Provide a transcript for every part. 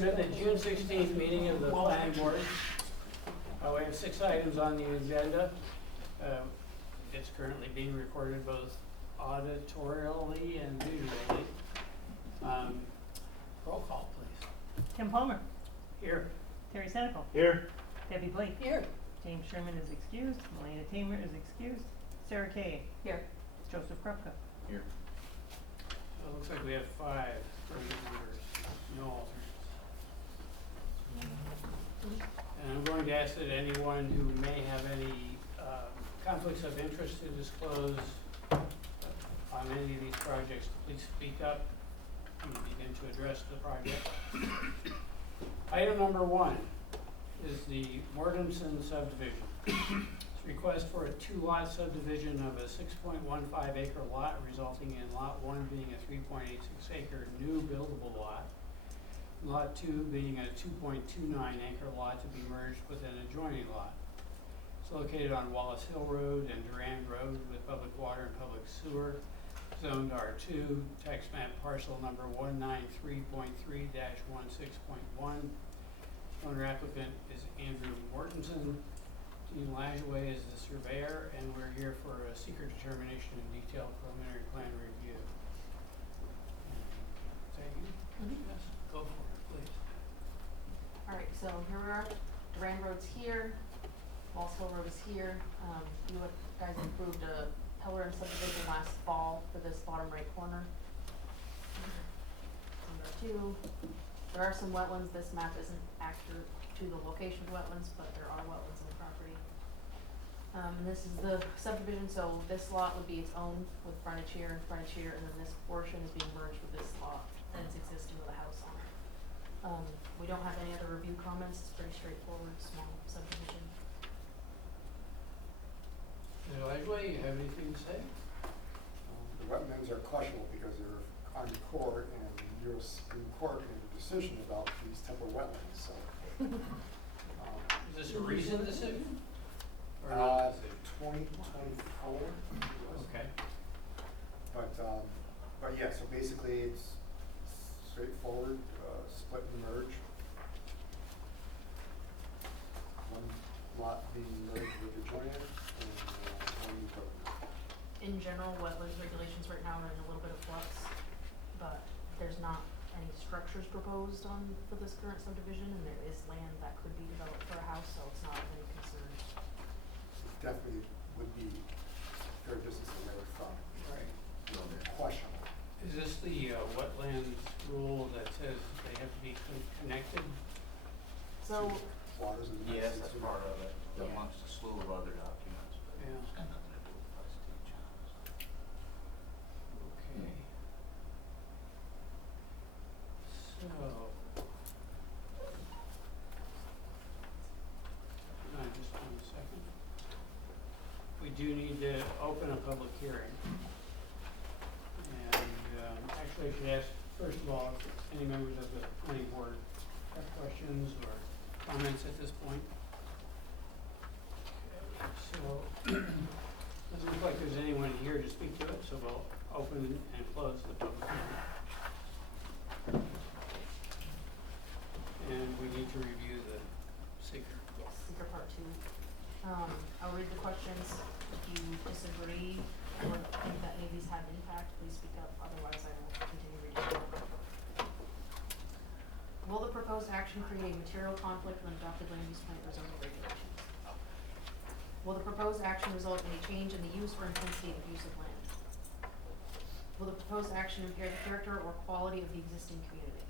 Welcome to the June 16th meeting of the planning board. We have 6 items on the agenda. It's currently being recorded both auditorially and visually. Roll call, please. Tim Palmer. Here. Terry Senecal. Here. Debbie Blake. Here. James Sherman is excused. Melina Tamer is excused. Sarah Kay. Here. Joseph Krupka. Here. It looks like we have 5 permanent members, no alternates. And I'm going to ask that anyone who may have any conflicts of interest to disclose on any of these projects, please speak up and begin to address the project. Item number 1 is the Mortensen subdivision. It's a request for a 2-lot subdivision of a 6.15 acre lot, resulting in lot 1 being a 3.86 acre new buildable lot. Lot 2 being a 2.29 acre lot to be merged with an adjoining lot. It's located on Wallace Hill Road and Durand Road with public water and public sewer, zoned R2, tax map parcel number 193.3-16.1. Owner applicant is Andrew Mortensen. Dean Lajaway is the surveyor, and we're here for a secret determination and detailed preliminary plan review. Thank you. Yes, go for it, please. Alright, so here we are. Durand Road's here. Walls Hill Road is here. You guys approved a Pellerin subdivision last fall for this bottom right corner. Number 2. There are some wetlands. This map isn't accurate to the location of wetlands, but there are wetlands in the property. And this is the subdivision, so this lot would be its own with frontage here and frontage here, and then this portion is being merged with this lot, and it's existing with a house on it. We don't have any other review comments. It's pretty straightforward, small subdivision. Lajaway, you have anything to say? The wetlands are questionable because they're on court, and your Supreme Court made a decision about these type of wetlands, so. Is this a recent decision? Or not decision? 2024. Okay. But yeah, so basically it's straightforward, split and merge. One lot being merged with the joint, and one covered. In general, wetlands regulations right now are in a little bit of flux, but there's not any structures proposed for this current subdivision, and there is land that could be developed for a house, so it's not of any concern. Definitely would be fair distance away from Right. questionable. Is this the wetlands rule that says they have to be connected? So, Waters and. Yes, that's part of it, Yeah. amongst a slew of other documents, but Yeah. it's got nothing to do with us teaching us. Okay. So. Just 1 second. We do need to open a public hearing. And actually I should ask, first of all, if any members of the planning board have questions or comments at this point. Okay, so, doesn't look like there's anyone here to speak to it, so we'll open and close the public hearing. And we need to review the seeker. yes, seeker part 2. I'll read the questions. If you disagree or think that any of these have impact, please speak up, otherwise I will continue reading. Will the proposed action create a material conflict with an adopted land use plan or zoning regulations? Will the proposed action result in a change in the use or intensity of use of land? Will the proposed action impair the character or quality of the existing community?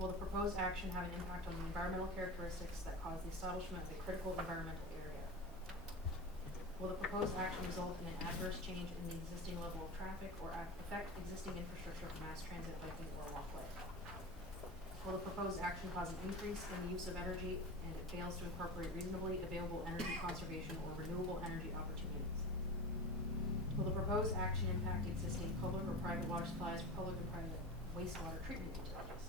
Will the proposed action have an impact on the environmental characteristics that cause the establishment of a critical environmental area? Will the proposed action result in an adverse change in the existing level of traffic or affect existing infrastructure for mass transit, biking, or walkway? Will the proposed action cause an increase in the use of energy and it fails to incorporate reasonably available energy conservation or renewable energy opportunities? Will the proposed action impact existing public or private water supplies or public and private wastewater treatment utilities?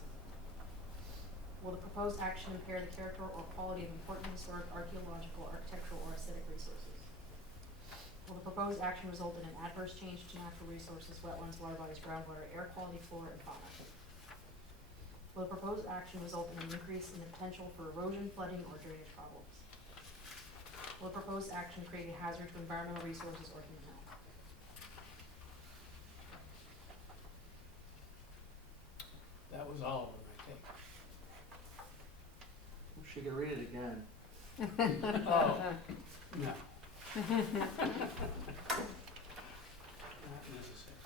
Will the proposed action impair the character or quality of important historic, archaeological, architectural, or aesthetic resources? Will the proposed action result in an adverse change to natural resources, wetlands, water bodies, groundwater, air quality, flora, and fauna? Will the proposed action result in an increase in the potential for erosion, flooding, or drainage problems? Will the proposed action create a hazard to environmental resources or human health? That was all of them, I think. She could read it again. Oh, no. Not necessary.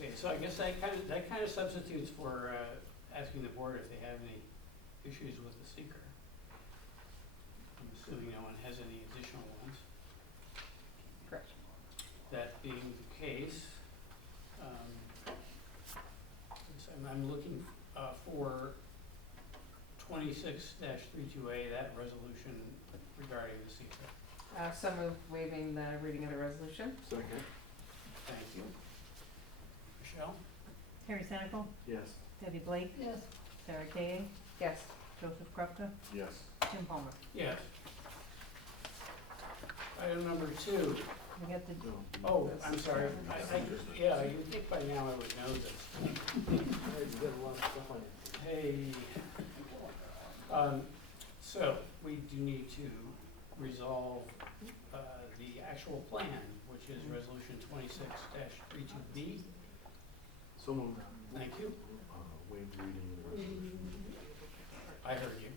Okay, so I guess that kind of substitutes for asking the board if they have any issues with the seeker. I'm assuming no one has any additional ones. Correct. That being the case, I'm looking for 26-32A, that resolution regarding the seeker. So moved, waiving the reading of the resolution. Second. Thank you. Michelle? Harry Senecal, Yes. Debbie Blake, Yes. Sarah Kay, Yes. Joseph Krupka, Yes. Tim Palmer. Yes. Item number 2. We got the, Oh, I'm sorry. Yeah, you'd think by now I would know this. You got a lot of stuff on it. Hey. So, we do need to resolve the actual plan, which is resolution 26-32B. So moved. Thank you. Waived reading of the resolution. I heard you.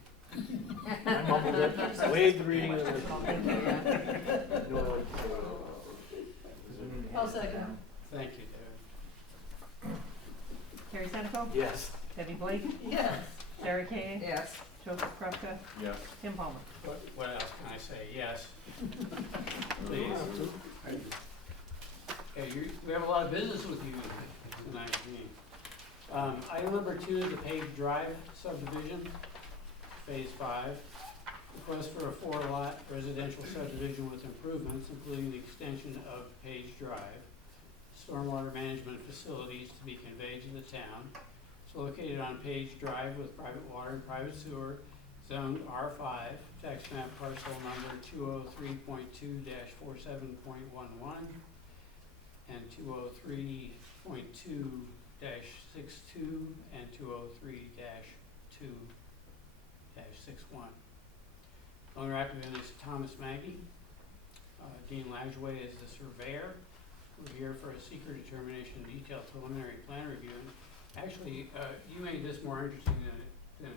I mumbled it. Waived reading of the. No, I'll second. Thank you, David. Harry Senecal, Yes. Debbie Blake, Yes. Sarah Kay, Yes. Joseph Krupka, Yes. Tim Palmer. What else can I say? Yes. Please. Thank you. Okay, we have a lot of business with you tonight. Item number 2 is the Paved Drive subdivision, phase 5. Request for a 4-lot residential subdivision with improvements, including the extension of Page Drive. Stormwater management facilities to be conveyed to the town. It's located on Page Drive with private water and private sewer, zoned R5, tax map parcel number 203.2-47.11 and 203.2-62 and 203-2-61. Owner applicant is Thomas Maggie. Dean Lageway is the surveyor. We're here for a seeker determination detailed preliminary plan review. And actually, you made this more interesting than it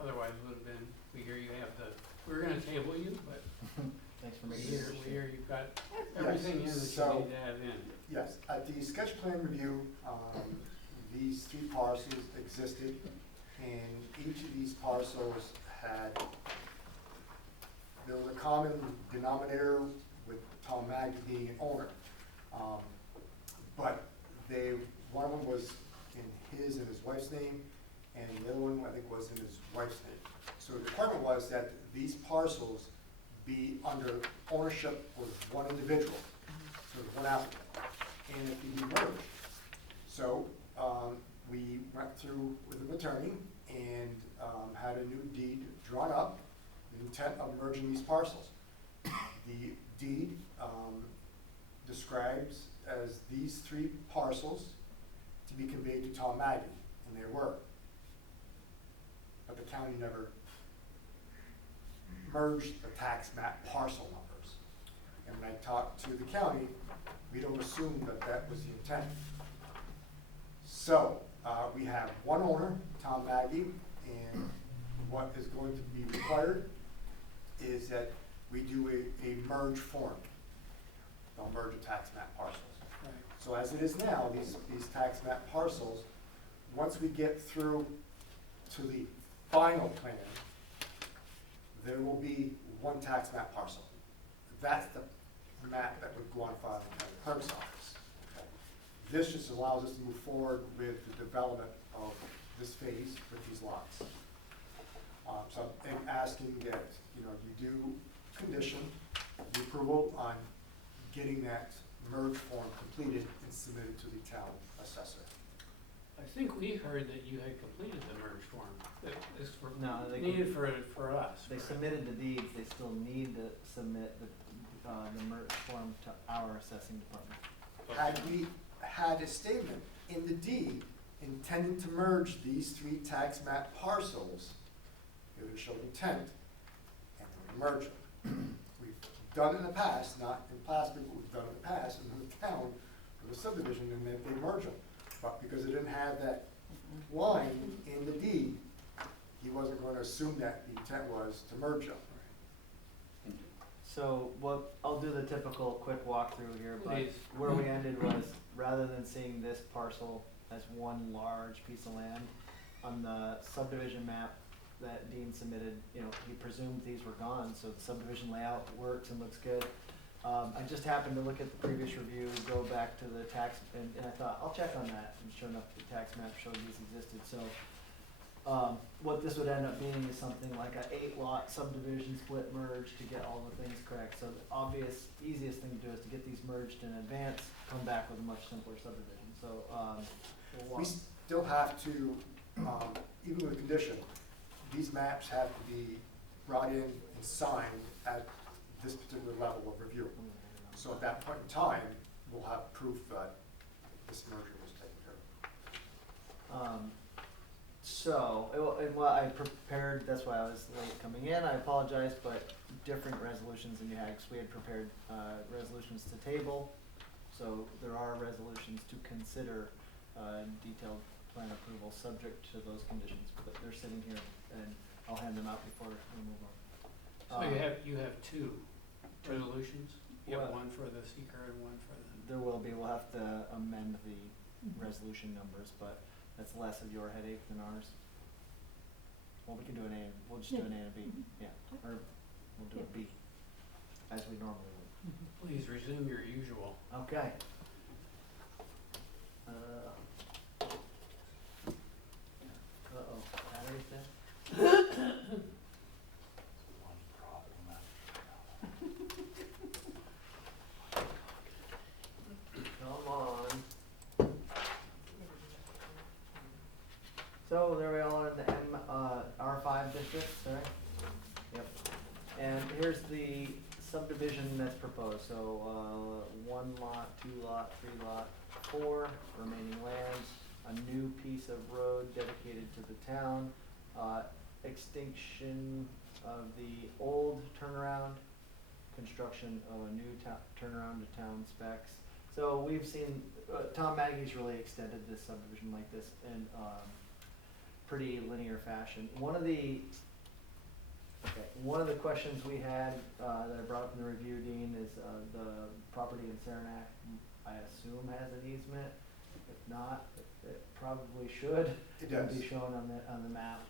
otherwise would have been. We hear you have we're gonna table you, but Thanks for we making it hear you've got everything in that you so- need to have in. Yes, at the sketch plan review, these 3 parcels existed, and each of these parcels there was a common denominator with Tom Maggie being an owner. But one of them was in his and his wife's name, and the other one, I think, was in his wife's name. So the requirement was that these parcels be under ownership with one individual, so there's one applicant, and it can be merged. So we went through with an attorney and had a new deed drawn up, the intent of merging these parcels. The deed describes as these 3 parcels to be conveyed to Tom Maggie, and they were. But the county never merged the tax map parcel numbers. And when I talked to the county, we don't assume that that was the intent. So we have one owner, Tom Maggie, and what is going to be required is that we do a merge form. They'll merge the tax map parcels. Right. So as it is now, these tax map parcels, once we get through to the final plan, there will be one tax map parcel. That's the map that would go on file in the county clerk's office. Okay. This just allows us to move forward with the development of this phase with these lots. So I'm asking that, you do condition the approval on getting that merge form completed and submitted to the town assessor. I think we heard that you had completed the merge form. That is No, they needed for us. They right? submitted the deeds, they still need to submit the merge form to our assessing department. Had we had a statement in the deed intending to merge these 3 tax map parcels, it would show intent, and then merge them. We've done it in the past, not in Plattsburgh, but we've done it in the past in the town for the subdivision, and then they merge them. But because it didn't have that line in the deed, he wasn't going to assume that the intent was to merge them. So what, I'll do the typical quick walkthrough here, but Please. where we ended was, rather than seeing this parcel as one large piece of land, on the subdivision map that Dean submitted, you know, he presumed these were gone, so the subdivision layout works and looks good. I just happened to look at the previous review, go back to the tax, and I thought, I'll check on that, and sure enough, the tax map showed these existed, so what this would end up being is something like a 8-lot subdivision split merge to get all the things correct. So the obvious, easiest thing to do is to get these merged in advance, come back with a much simpler subdivision. So, we'll We walk. still have to, even with a condition, these maps have to be brought in and signed at this particular level of review. So at that point in time, we'll have proof that this merger was taken care of. And what I prepared, that's why I was late coming in, I apologize, but different resolutions than you had, 'cause we had prepared, resolutions to table. So there are resolutions to consider, detailed plan approval, subject to those conditions, but they're sitting here, and I'll hand them out before we move on. So you have 2 resolutions? You have Well- one for the seeker and one for the, There will be, we'll have to amend the resolution numbers, but that's less of your headache than ours. Well, we can do an A, we'll just do an A and a B, yeah, or we'll do a B, as we normally would. please resume your usual. Okay. Uh-oh, battery's dead? Come on. So there we are in the R5 district, sorry. Yep. And here's the subdivision that's proposed, so, 1 lot, 2 lot, 3 lot, 4 remaining lands, a new piece of road dedicated to the town, extinction of the old turnaround, construction of a new turnaround to town specs. So we've seen, Tom Maggie's really extended this subdivision like this in, pretty linear fashion. One of the questions we had, that I brought up in the review, Dean, is, the property in Saranac, I assume has an easement. If not, it probably should. It does. Be shown on the map,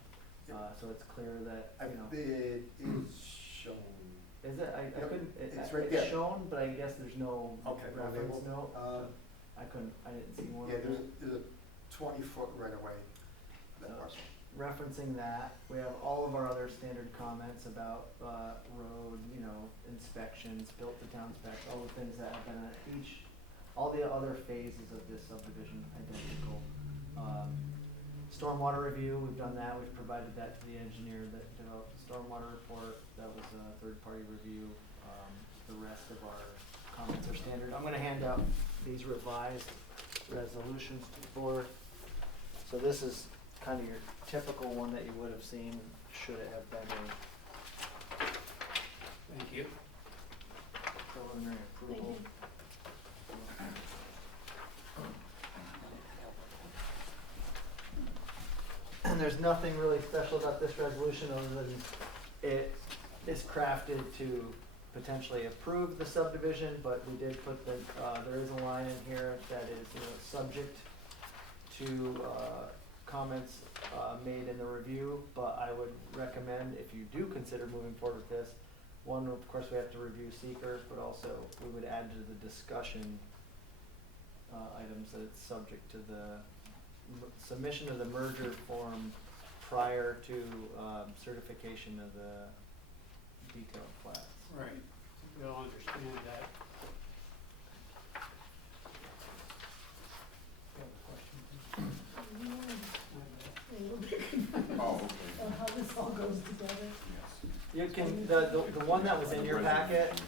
so it's clear that, you know. It is shown. Is it? I Yep, couldn't, it's right there. it's shown, but I guess there's no Okay, no reference label. note. I didn't see one. Yeah, there's a 20-foot right away, that parcel. Referencing that, we have all of our other standard comments about, road, you know, inspections, built to town specs, all the things that have been at all the other phases of this subdivision identical. Stormwater review, we've done that, we've provided that to the engineer that developed the stormwater report, that was a third-party review. The rest of our comments are standard. I'm gonna hand out these revised resolutions to the board. So this is kind of your typical one that you would have seen, should it have been a Thank you. preliminary approval. And there's nothing really special about this resolution other than it is crafted to potentially approve the subdivision, but we did put the, there is a line in here that is, you know, subject to, comments, made in the review, but I would recommend, if you do consider moving forward with this, one, of course, we have to review seeker, but also we would add to the discussion, items that it's subject to the submission of the merger form prior to, certification of the detailed plats. Right, we all understand that. You have a question? A little bit confused on how this all goes together. You can, the one that was in your packet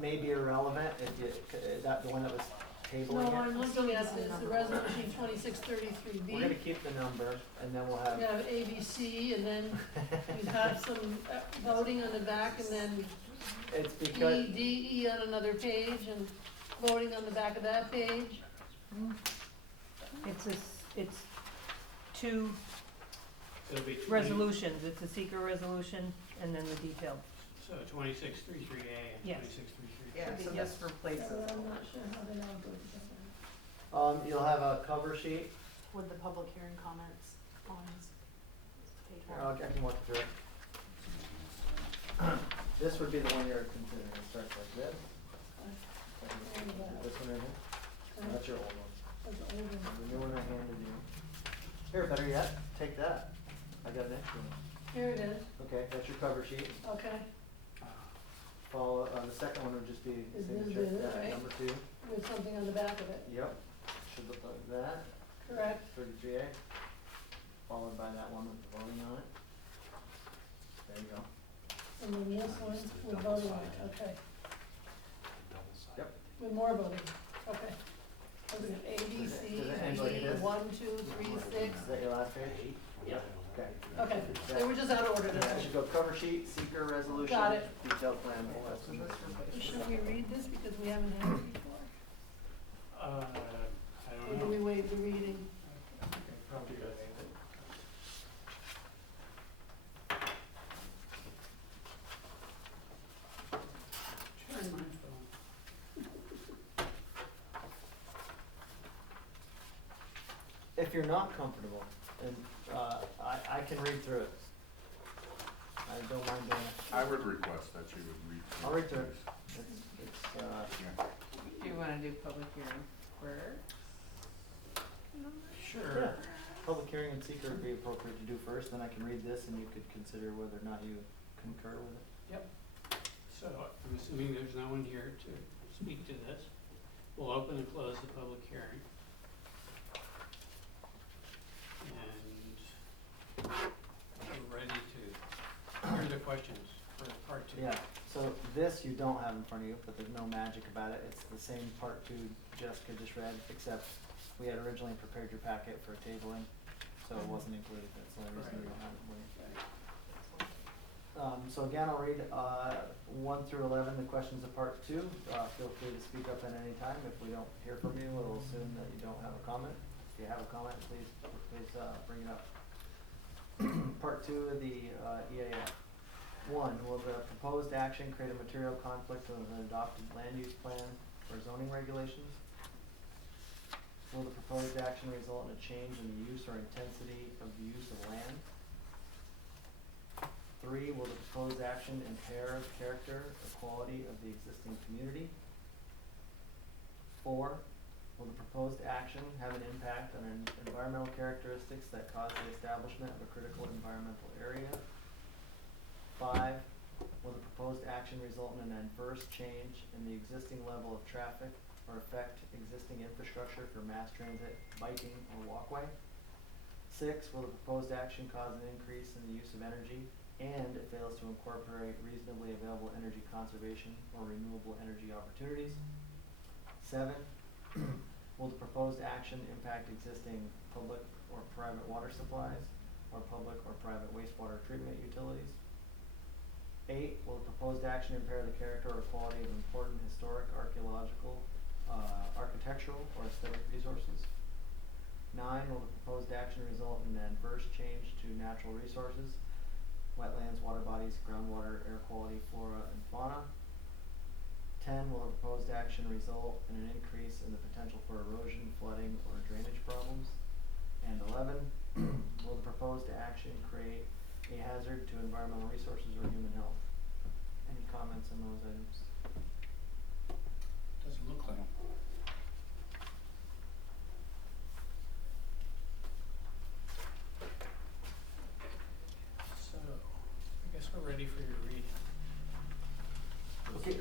may be irrelevant if you, the one that was tabling it. No, I'm looking at Still this, the the same resolution 2633B. We're gonna keep the number, and then we'll We have, have ABC, and then we have some voting on the back, and then it's because, D, E on another page, and voting on the back of that page. It's two It'll be 20 resolutions, it's a seeker resolution and then the detailed. So 2633A and Yes. 2633. Yeah, so Yes. this replaces. But I'm not sure how they all go together. you'll have a cover sheet. With the public hearing comments on page Here, one. I can walk you through it. This would be the one you're considering. It starts like this. This one right here. That's your old one. That's the old one. The new one I handed you. Here, better yet, take that. I got an extra one. Here it is, Okay, that's your cover sheet. okay, Follow, the second one would just be Is this signature, it, yeah, right? number 2. with something on the back of it, Yep, should look like that, correct? 33A, followed by that one with the voting on it. There you go. And then this one, with voting on it, okay. Yep. With more voting, okay. Was it A, B, Does it- C, does it end like D, this? 1, 2, 3, 6? Is that your last page? Yep. Okay. Okay, they were just out of order That today. should go cover sheet, seeker resolution. Got it. Detailed plan. That's So this replaces. Should we read this because we haven't had it before? I Or don't do know. we waive the reading? Okay, probably does. Turn my phone. If you're not comfortable, and, I can read through it. I don't mind doing it. I would request that you would read. I'll read through it. It's, Yeah. Do you wanna do public hearing first? Sure. public hearing and seeker would be appropriate to do first, then I can read this and you could consider whether or not you concur with it. So I'm assuming there's no one here to speak to this. We'll open and close the public hearing. And we're ready to hear the questions for part 2. Yeah, so this you don't have in front of you, but there's no magic about it. It's the same part 2 Jessica just read, except we had originally prepared your packet for tabling, so it wasn't included. That's the only reason we don't have it for you. So again, I'll read 1 through 11, the questions of part 2. Feel free to speak up at any time. If we don't hear from you, we'll assume that you don't have a comment. If you have a comment, please bring it up. Part 2 of the EAF. 1, will the proposed action create a material conflict with an adopted land use plan or zoning regulations? Will the proposed action result in a change in the use or intensity of the use of land? 3, will the proposed action impair the character or quality of the existing community? 4, will the proposed action have an impact on environmental characteristics that cause the establishment of a critical environmental area? 5, will the proposed action result in an adverse change in the existing level of traffic or affect existing infrastructure for mass transit, biking, or walkway? 6, will the proposed action cause an increase in the use of energy and it fails to incorporate reasonably available energy conservation or renewable energy opportunities? 7, will the proposed action impact existing public or private water supplies or public or private wastewater treatment utilities? 8, will the proposed action impair the character or quality of important historic, archaeological, architectural, or aesthetic resources? 9, will the proposed action result in an adverse change to natural resources, wetlands, water bodies, groundwater, air quality, flora, and fauna? 10, will the proposed action result in an increase in the potential for erosion, flooding, or drainage problems? And 11, will the proposed action create a hazard to environmental resources or human health? Any comments on those items? Doesn't look like. So, I guess we're ready for your reading. Okay.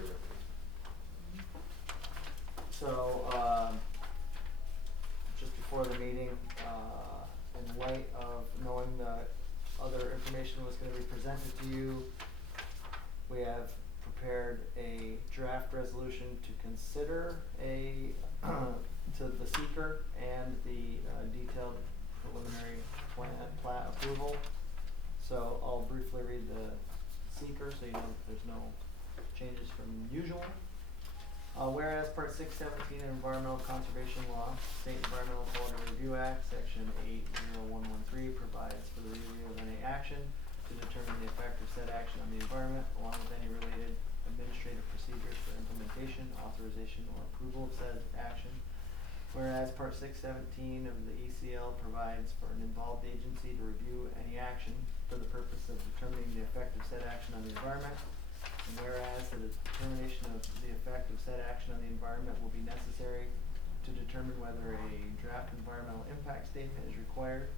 So, just before the meeting, in light of knowing that other information was gonna be presented to you, we have prepared a draft resolution to consider a seeker and the detailed preliminary plat approval. So I'll briefly read the seeker so you know that there's no changes from usual. Whereas Part 617 of Environmental Conservation Law, State Environmental Quality Review Act, Section 80113 provides for the review of any action to determine the effect of said action on the environment, along with any related administrative procedures for implementation, authorization, or approval of said action. Whereas Part 617 of the ECL provides for an involved agency to review any action for the purpose of determining the effect of said action on the environment. And whereas the determination of the effect of said action on the environment will be necessary to determine whether a draft environmental impact statement is required.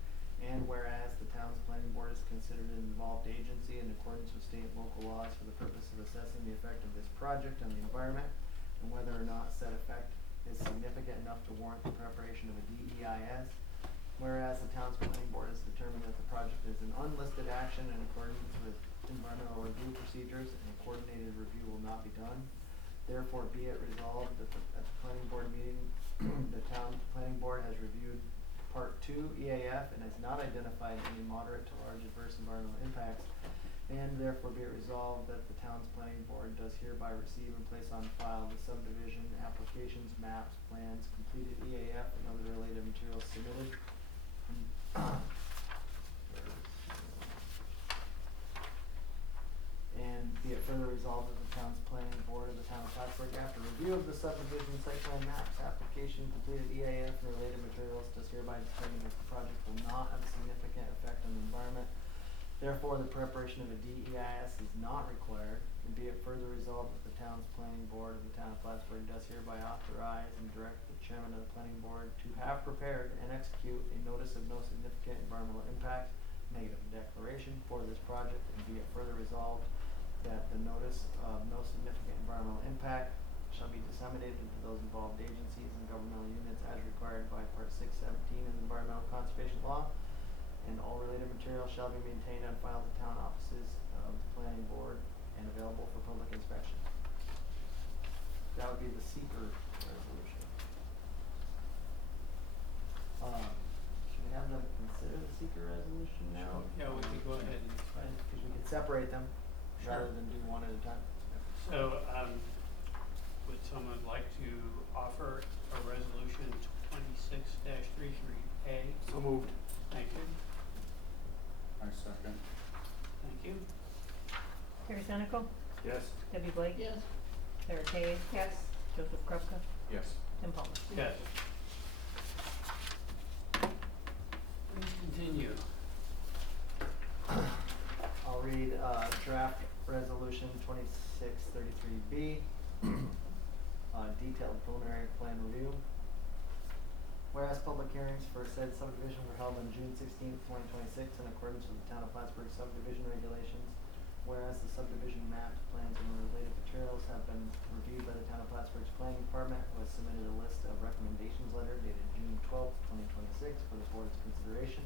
And whereas the town's planning board is considered an involved agency in accordance with state and local laws for the purpose of assessing the effect of this project on the environment and whether or not said effect is significant enough to warrant the preparation of a DEIS. Whereas the town's planning board has determined that the project is an unlisted action in accordance with environmental review procedures and a coordinated review will not be done. Therefore, be it resolved that at the planning board meeting, the town planning board has reviewed Part 2 EAF and has not identified any moderate to large adverse environmental impacts. And therefore be it resolved that the town's planning board does hereby receive and place on file the subdivision applications, maps, plans, completed EAF, and other related materials submitted. And be it further resolved that the town's planning board of the town of Plattsburgh, after review of the subdivision site plan maps, application, completed EAF, and related materials, does hereby determine that the project will not have a significant effect on the environment. Therefore, the preparation of a DEIS is not required, and be it further resolved that the town's planning board of the town of Plattsburgh does hereby authorize and direct the chairman of the planning board to have prepared and execute a notice of no significant environmental impact negative declaration for this project, and be it further resolved that the notice of no significant environmental impact shall be disseminated to those involved agencies and governmental units as required by Part 617 of the Environmental Conservation Law, and all related materials shall be maintained on file at the town offices of the planning board and available for public inspection. That would be the seeker resolution. Should we have them consider the seeker resolution now? Yeah, we could go ahead and, Right, because we could separate them rather Sure. than do one at a time. so, would someone like to offer a resolution 26-33A? So moved. Thank you, I second. thank you. Terry Senical, Yes. Debbie Blake, Yes. Sarah Kay, Yes. Joseph Krupka, Yes. Tim Palmer. Yes. Please continue. I'll read draft resolution 2633B, detailed preliminary plan review. Whereas public hearings for said subdivision were held on June 16th, 2026 in accordance with the town of Plattsburgh subdivision regulations. Whereas the subdivision maps, plans, and related materials have been reviewed by the town of Plattsburgh's planning department, who has submitted a list of recommendations letter dated June 12th, 2026 for the board's consideration.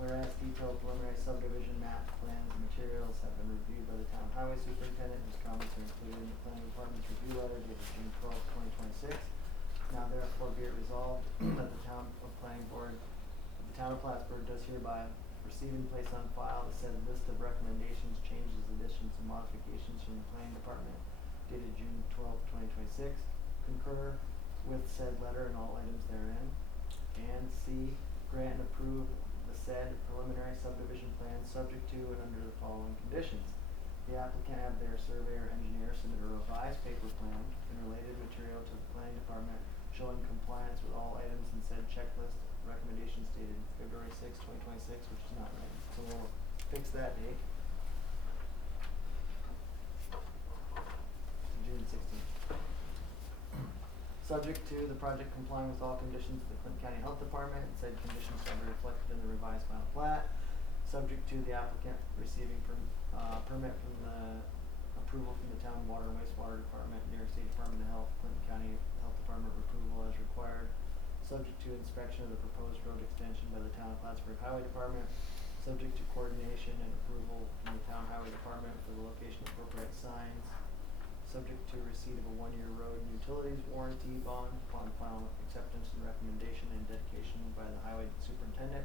Whereas detailed preliminary subdivision maps, plans, and materials have been reviewed by the town highway superintendent, whose comments are included in the planning department's review letter dated June 12th, 2026. Now therefore be it resolved that the town of planning board of the town of Plattsburgh does hereby receive and place on file the said list of recommendations, changes, additions, and modifications from the planning department dated June 12th, 2026. Concur with said letter and all items therein. And C, grant and approve the said preliminary subdivision plan subject to and under the following conditions. The applicant have their surveyor engineer submit a revised paper plan and related material to the planning department showing compliance with all items in said checklist recommendations dated February 6, 2026, which is not right. So we'll fix that date. June 16th. Subject to the project complying with all conditions of the Clinton County Health Department, and said conditions shall be reflected in the revised final plat. Subject to the applicant receiving permit from the approval from the town water and wastewater department, New York State Department of Health, Clinton County Health Department approval as required. Subject to inspection of the proposed road extension by the town of Plattsburgh Highway Department. Subject to coordination and approval from the town highway department for the location of appropriate signs. subject to receipt of a one-year road and utilities warranty bond upon final acceptance and recommendation and dedication by the highway superintendent,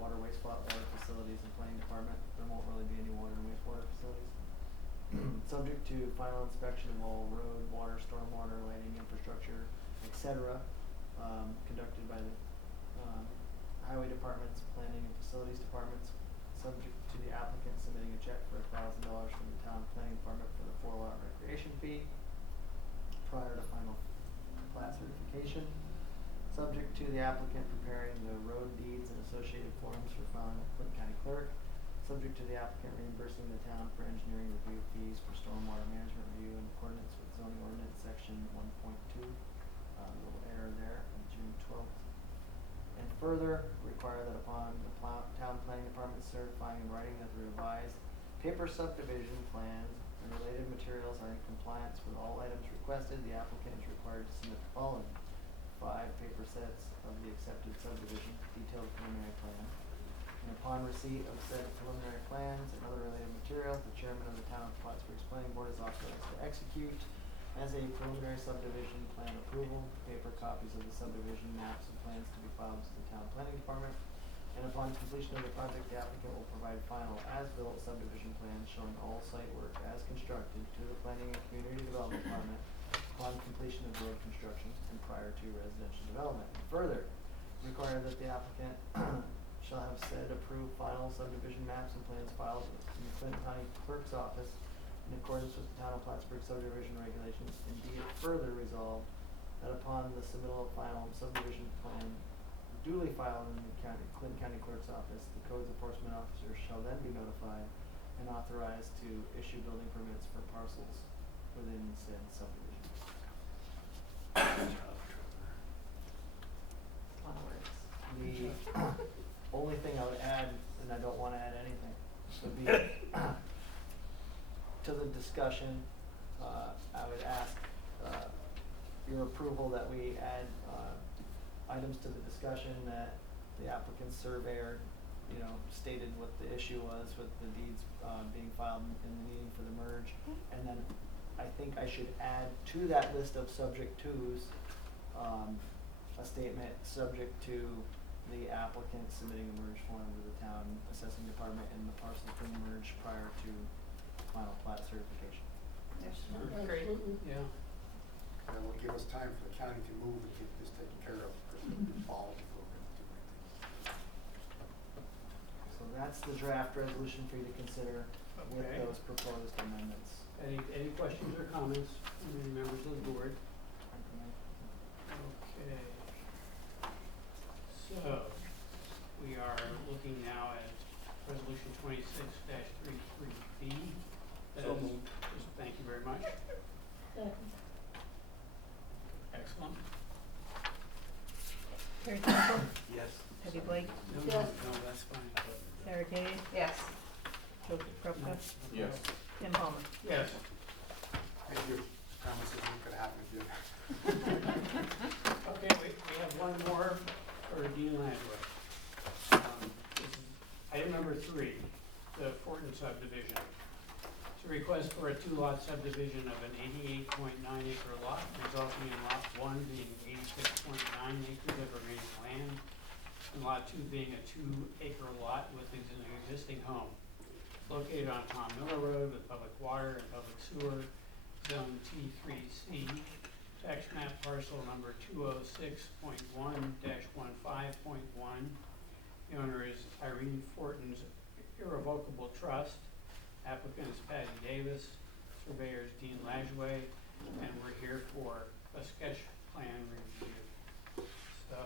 water, wastewater facilities and planning department. There won't really be any water and wastewater facilities. Subject to final inspection of all road, water, stormwater, lighting, infrastructure, etc., conducted by the highway departments, planning and facilities departments, subject to the applicant submitting a check for $1,000 from the town planning department for the 4-lot recreation fee prior to final plat certification, subject to the applicant preparing the road deeds and associated forms for filing with Clinton County Clerk, subject to the applicant reimbursing the town for engineering review fees for stormwater management review in accordance with zoning ordinance section 1.2, little error there, on June 12th. And further, require that upon the town planning department certifying in writing that the revised paper subdivision plans and related materials are in compliance with all items requested, the applicant is required to submit the following: 5 paper sets of the accepted subdivision detailed preliminary plan. And upon receipt of said preliminary plans and other related materials, the chairman of the town of Plattsburgh's planning board is authorized to execute as a preliminary subdivision plan approval, paper copies of the subdivision maps and plans to be filed with the town planning department. And upon completion of the project, the applicant will provide final as-built subdivision plans showing all site work as constructed to the planning and community development department upon completion of road construction and prior to residential development. Further, require that the applicant shall have said approved final subdivision maps and plans filed in the Clinton County Clerk's office in accordance with the town of Plattsburgh subdivision regulations, and be it further resolved that upon the submittal of final subdivision plan duly filed in the Clinton County Clerk's office, the codes enforcement officer shall then be notified and authorized to issue building permits for parcels within said subdivision. A lot of words. The only thing I would add, and I don't wanna add anything, would be to the discussion, I would ask, your approval that we add, items to the discussion that the applicant's surveyor, stated what the issue was with the deeds, being filed in the meeting for the merge. And then I think I should add to that list of subject tos, a statement subject to the applicant submitting a merge form to the town assessing department and the parcel being merged prior to final plat certification. Great. Absolutely. Yeah. And it will give us time for the county to move and get this taken care of, because fall before we do anything. So that's the draft resolution for you to consider with Okay. those proposed amendments. Any questions or comments from any members of the board? Okay. So, we are looking now at resolution 26-33B. So moved. Thank you very much. Second. Excellent. Terry Campbell, Yes. Debbie Blake, No, Yes. that's fine. Sarah Kay, Yes. Joseph Krupka, Yes. Tim Palmer. Yes. Thank you. Promise it ain't gonna happen again. Okay, we have one more for Dean Ladway. This is item number 3, the Fortin subdivision. It's a request for a 2-lot subdivision of an 88.9 acre lot, resulting in lot 1 being 86.9 acres of remaining land, and lot 2 being a 2-acre lot with an existing home. Located on Tom Miller Road with public water and public sewer, zone T3C, tax map parcel number 206.1-15.1. The owner is Irene Fortin's irrevocable trust. Applicant is Patty Davis, surveyor is Dean Lajway, and we're here for a sketch plan review. So,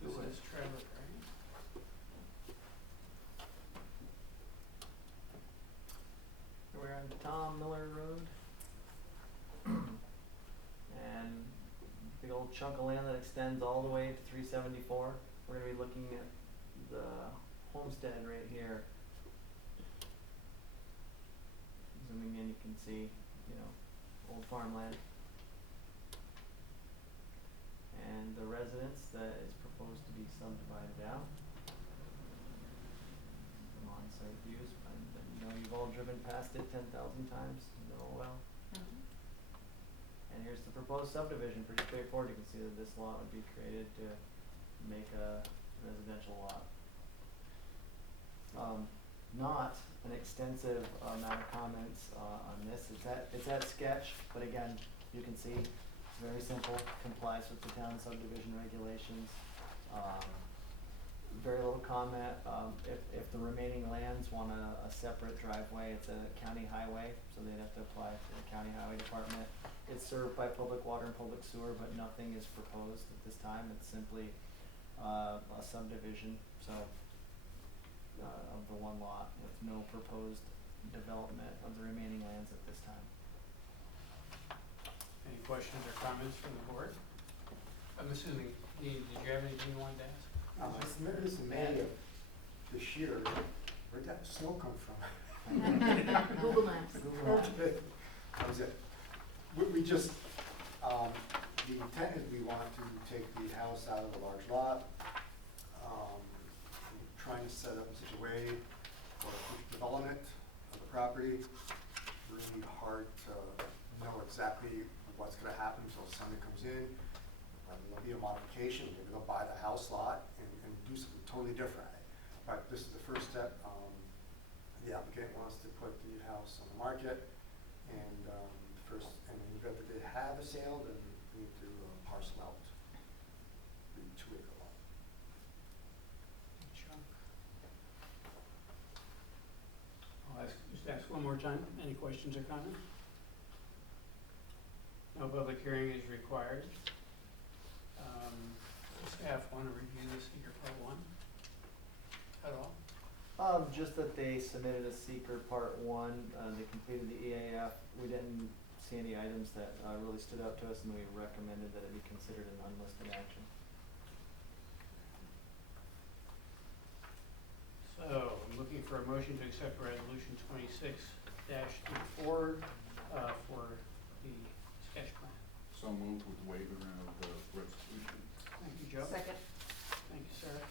this is Trevor, right? We're on Tom Miller Road. And big old chunk of land that extends all the way to 374. We're gonna be looking at the homestead right here. Zooming in, you can see, old farmland. And the residence that is proposed to be subdivided out. Some on-site views, you've all driven past it 10,000 times, you know And here's the proposed subdivision, pretty straightforward. You can see that this lot would be created to make a residential lot. Not an extensive amount of comments on this. It's at sketch, but again, you can see very simple, complies with the town subdivision regulations. Very little comment. If the remaining lands want a separate driveway, it's a county highway, so they'd have to apply to the county highway department. It's served by public water and public sewer, but nothing is proposed at this time. It's simply a subdivision, so of the one lot with no proposed development of the remaining lands at this time. Any questions or comments from the board? I'm assuming, did you have anything you wanted to ask? I submitted this in May of this year. Where'd that snow come from? Google Maps. Okay, that was it. We just, the intent is we want to take the house out of a large lot. Trying to set up in such a way for future development of the property. Really hard to know exactly what's gonna happen until somebody comes in. There'll be a modification, maybe they'll buy the house lot and do something totally different. But this is the first step. The applicant wants to put the house on the market, and and in the event that they have a sale, then we need to parcel out the 2-acre lot. Chuck? Just ask one more time. Any questions or comments? No public hearing is required. Does staff want to review the seeker part 1 at all? Just that they submitted a seeker part 1, they completed the EAF. We didn't see any items that really stood out to us, and we recommended that it be considered an unlisted action. So, I'm looking for a motion to accept resolution 26-34 for the sketch plan. So moved with waiver of the resolution. Thank you, Joe. Second. Thank you, Sarah.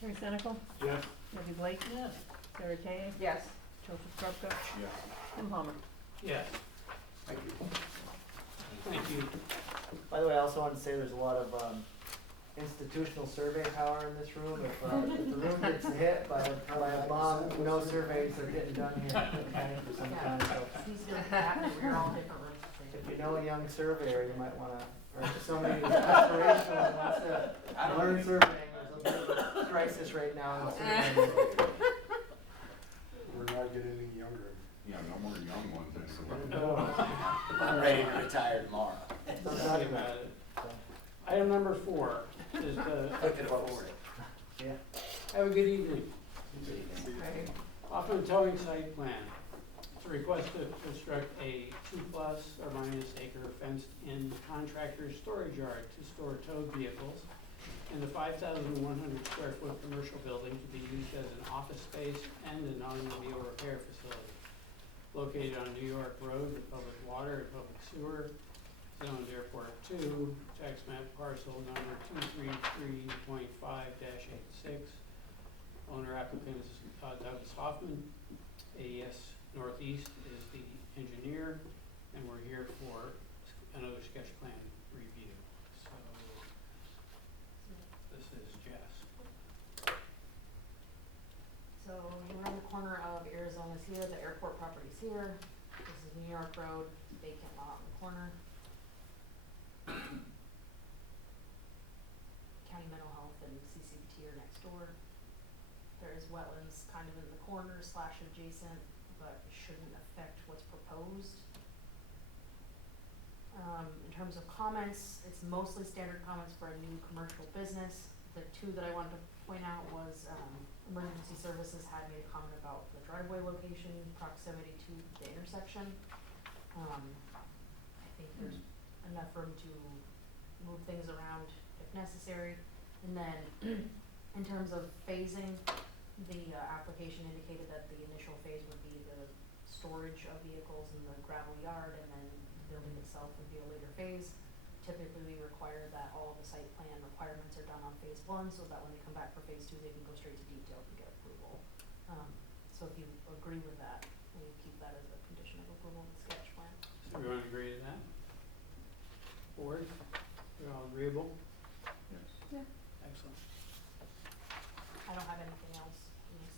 Terry Senecal, Yes. Debbie Blake, Yes. Sarah Kay, Yes. Joseph Krupka, Yes. Tim Palmer. Yes. Thank you. Thank you. By the way, I also wanted to say there's a lot of institutional survey power in this room. If the room gets hit by a bomb, no surveys are getting done here for some time. So He's doing that, and we're all different rooms. if you know a young surveyor, you might want to, or somebody who's aspirational and wants to learn surveying, there's a bit of a crisis right now in surveying. We're not getting any younger. Yeah, no more young ones anyway. I'm ready to retire tomorrow. Don't Sorry talk about about it. it. So, Item number 4 is the, I could afford it. yeah. have a good evening. Right. Off-road towing site plan. It's a request to construct a 2+ or minus acre fenced-in contractor storage yard to store towed vehicles in the 5,100 square foot commercial building to be used as an office space and an automobile repair facility. Located on New York Road with public water and public sewer, zoned airport 2, tax map parcel number 233.5-86. Owner applicant is Douglas Hoffman. AES Northeast is the engineer, and we're here for another sketch plan review. So, this is Jess. So you're around the corner of Arizona's here, the airport property's here. This is New York Road, vacant lot in the corner. County Mental Health and CCBT are next door. There is wetlands kind of in the corner / adjacent, but it shouldn't affect what's proposed. In terms of comments, it's mostly standard comments for a new commercial business. The 2 that I wanted to point out was, emergency services had made a comment about the driveway location, proximity to the intersection. I think there's enough room to move things around if necessary. And then, in terms of phasing, the application indicated that the initial phase would be the storage of vehicles in the gravel yard, and then the building itself would be a later phase. Typically, we require that all of the site plan requirements are done on phase 1, so that when they come back for phase 2, they can go straight to detail and get approval. So if you agree with that, we keep that as a condition of approval of the sketch plan. Everyone agree to that? Board, you're all agreeable? Yes. Excellent. I don't have anything else, unless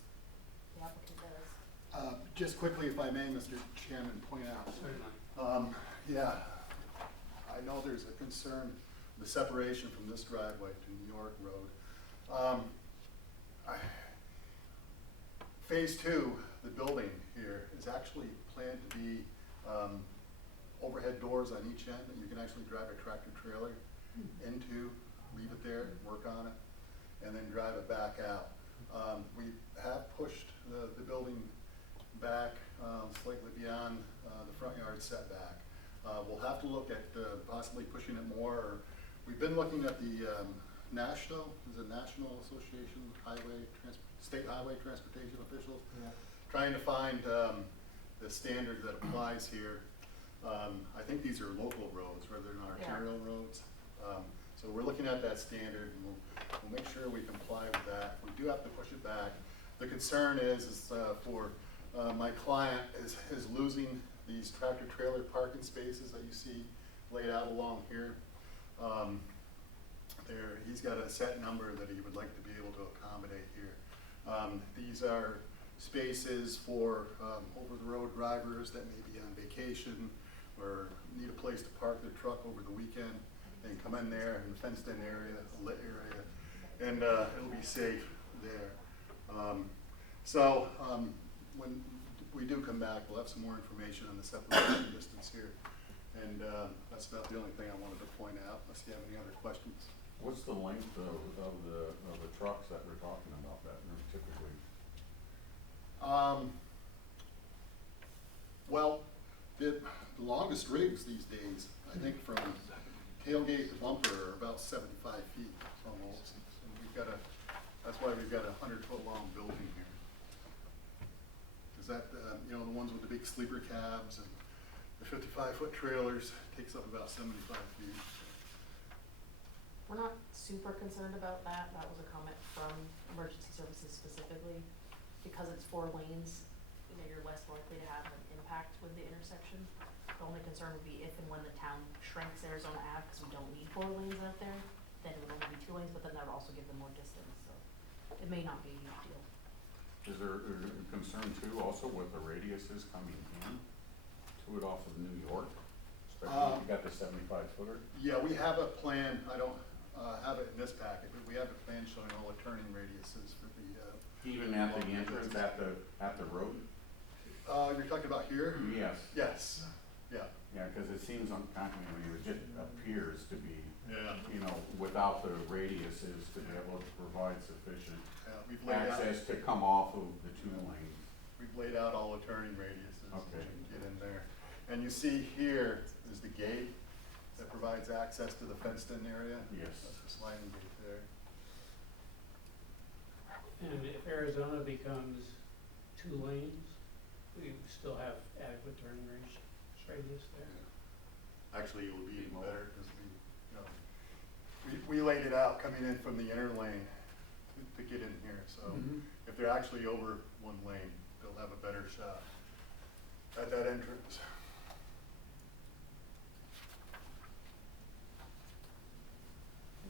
the applicant does. Just quickly, if I may, Mr. Chairman, point out, Certainly. yeah, I know there's a concern, the separation from this driveway to New York Road. Phase 2, the building here, is actually planned to be overhead doors on each end that you can actually drive a tractor trailer into, leave it there, work on it, and then drive it back out. We have pushed the building back slightly beyond the front yard setback. We'll have to look at possibly pushing it more. Or we've been looking at the National Association State Highway Transportation Officials, trying to find the standard that applies here. I think these are local roads rather than arterial roads. So we're looking at that standard, and we'll make sure we comply with that. We do have to push it back. The concern is for my client is losing these tractor trailer parking spaces that you see laid out along here. He's got a set number that he would like to be able to accommodate here. These are spaces for over-the-road drivers that may be on vacation or need a place to park their truck over the weekend and come in there in a fenced-in area, a lit area, and it'll be safe there. When we do come back, we'll have some more information on the separation distance here. And that's about the only thing I wanted to point out, unless you have any other questions. What's the length of the trucks that we're talking about that typically? Well, the longest rigs these days, I think from tailgate to bumper are about 75 feet almost. And that's why we've got a 100-foot long building here. Because that, the ones with the big sleeper cabs and the 55-foot trailers takes up about 75 feet. We're not super concerned about that. That was a comment from emergency services specifically. Because it's 4 lanes, you're less likely to have an impact with the intersection. The only concern would be if and when the town shrinks Arizona Ave, because we don't need 4 lanes out there, then it would only be 2 lanes, but then that would also give them more distance, so it may not be a huge deal. Is there a concern too also with the radiuses coming in to it off of New York? Especially if you got the 75-footer? Yeah, we have a plan. I don't have it in this packet, but we have a plan showing all the turning radiuses for the Even at the entrance at the road? you're talking about here? Yes. Yes. Yeah. Yeah, because it seems uncomplicated, it just appears to be, Yeah. without the radiuses to be able to provide sufficient We've laid out, access to come off of the 2 lanes. we've laid out all the turning radiuses. Okay. So you can get in there. And you see here is the gate that provides access to the fenced-in area. Yes. That's the sliding gate there. And if Arizona becomes 2 lanes, we still have adequate turning radius there. Actually, it will be even better because we laid it out coming in from the inner lane to get in here. So if they're actually over 1 lane, they'll have a better shot at that entrance.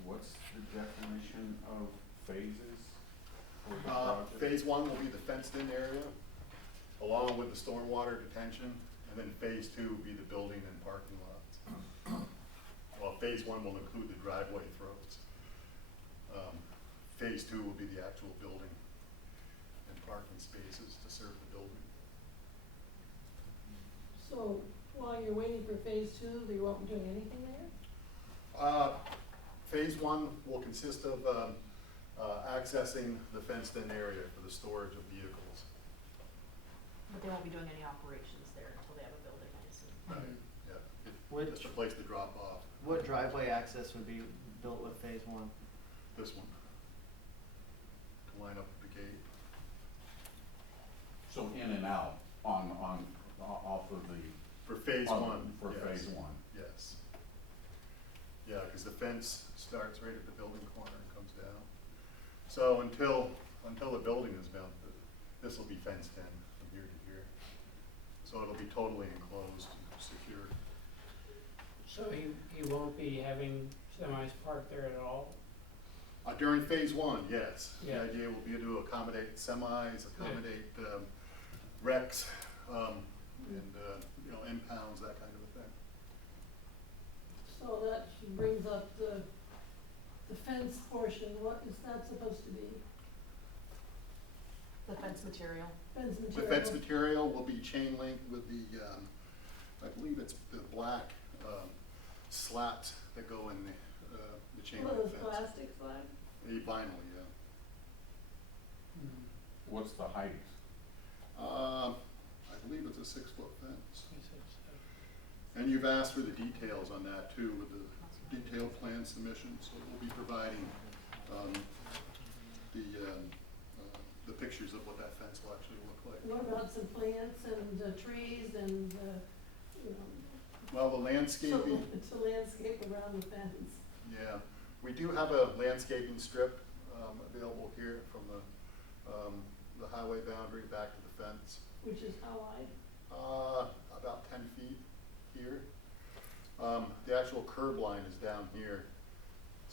What's the definition of phases for the project? Phase 1 will be the fenced-in area, along with the stormwater detention, and then phase 2 will be the building and parking lots. Well, phase 1 will include the driveway throats. Phase 2 will be the actual building and parking spaces to serve the building. So while you're waiting for phase 2, they won't be doing anything there? Phase 1 will consist of accessing the fenced-in area for the storage of vehicles. But they won't be doing any operations there until they have a building, I assume. Right. Yeah. Which- Just a place to drop off. What driveway access would be built with phase 1? This one. To line up with the gate. So in and out off of the. For phase 1. For yes. phase 1. Yes. Yeah, because the fence starts right at the building corner and comes down. So until the building is built, this will be fenced in from here to here. So it'll be totally enclosed and secured. So he won't be having semis parked there at all? During phase one, yes. Yeah. The idea will be to accommodate semis, accommodate, wrecks, and, you know, impounds, that kind of a thing. So that brings up the fence portion, what is that supposed to be? The fence material. Fence The material? fence material will be chain linked with the, I believe it's the black, slats that go in the chain What, link those fence. plastic flags? A vinyl, yeah. What's the height? I believe it's a 6-foot fence. And you've asked for the details on that too, with the detailed plan submission, so we'll be providing, the pictures of what that fence will actually look like. What about some plants and trees and, you know, Well, the landscaping, to landscape around the fence? yeah, we do have a landscaping strip, available here from the highway boundary back to the fence. Which is how wide? About 10 feet here. The actual curb line is down here.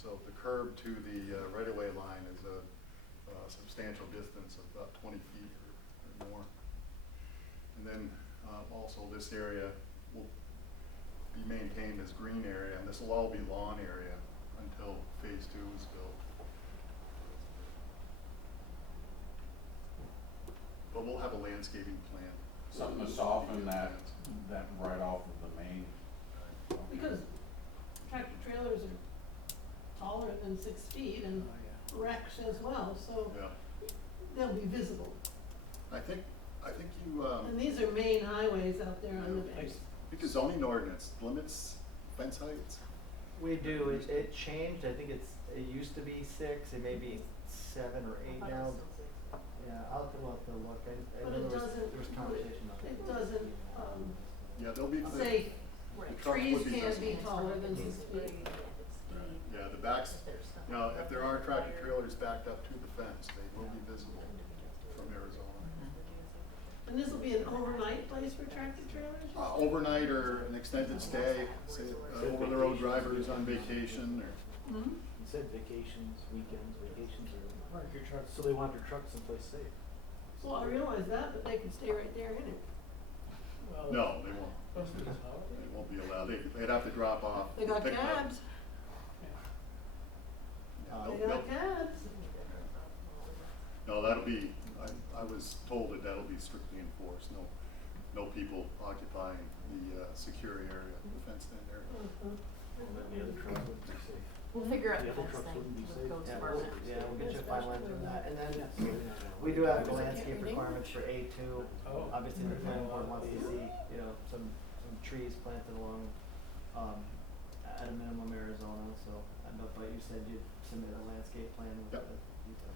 So the curb to the right-of-way line is a substantial distance of about 20 feet or more. And then also this area will be maintained as green area, and this will all be lawn area until phase 2 is built. But we'll have a landscaping plan. Something to soften that right off of the main. Because tractor trailers are taller than 6 feet and wrecks as well, so Yeah, they'll be visible. I think you, And these are main highways out there on the base. because zoning ordinance limits fence heights. We do, it changed, I think it used to be 6, it may be 7 or 8 now. Yeah, I'll have to look, I But know it there doesn't, was conversation about it it. doesn't, Yeah, there'll be, say the trucks trees would be can't be visible. taller than 6 feet. Yeah, the backs, you know, if there are tractor trailers backed up to the fence, they will be visible from Arizona. And this will be an overnight place for tractor trailers? Overnight or an extended stay, say, over-the-road drivers on vacation or, Hmm? You said vacations, weekends, vacations, or park your trucks, so they want their trucks someplace safe. Well, I realize that, but they can stay right there in it. Well, no, they won't. supposed to be holiday. They won't be allowed. They'd have to drop off. They got pick up. cabs, Yeah, they they'll- got cabs. No, that'll be, I was told that that'll be strictly enforced. No people occupying the secure area, the fenced-in area. Mhm. And then the other trucks wouldn't be safe. We'll figure out The the other fence trucks thing wouldn't be with safe. codes Yeah, department. we'll get you a fine line from that, and then Yeah. we do have the landscape requirements for A2. Oh. Obviously, the planning board wants to see, you know, some trees planted along, at a minimum Arizona, so, but you said you'd submit a landscape plan with the Yep. detail.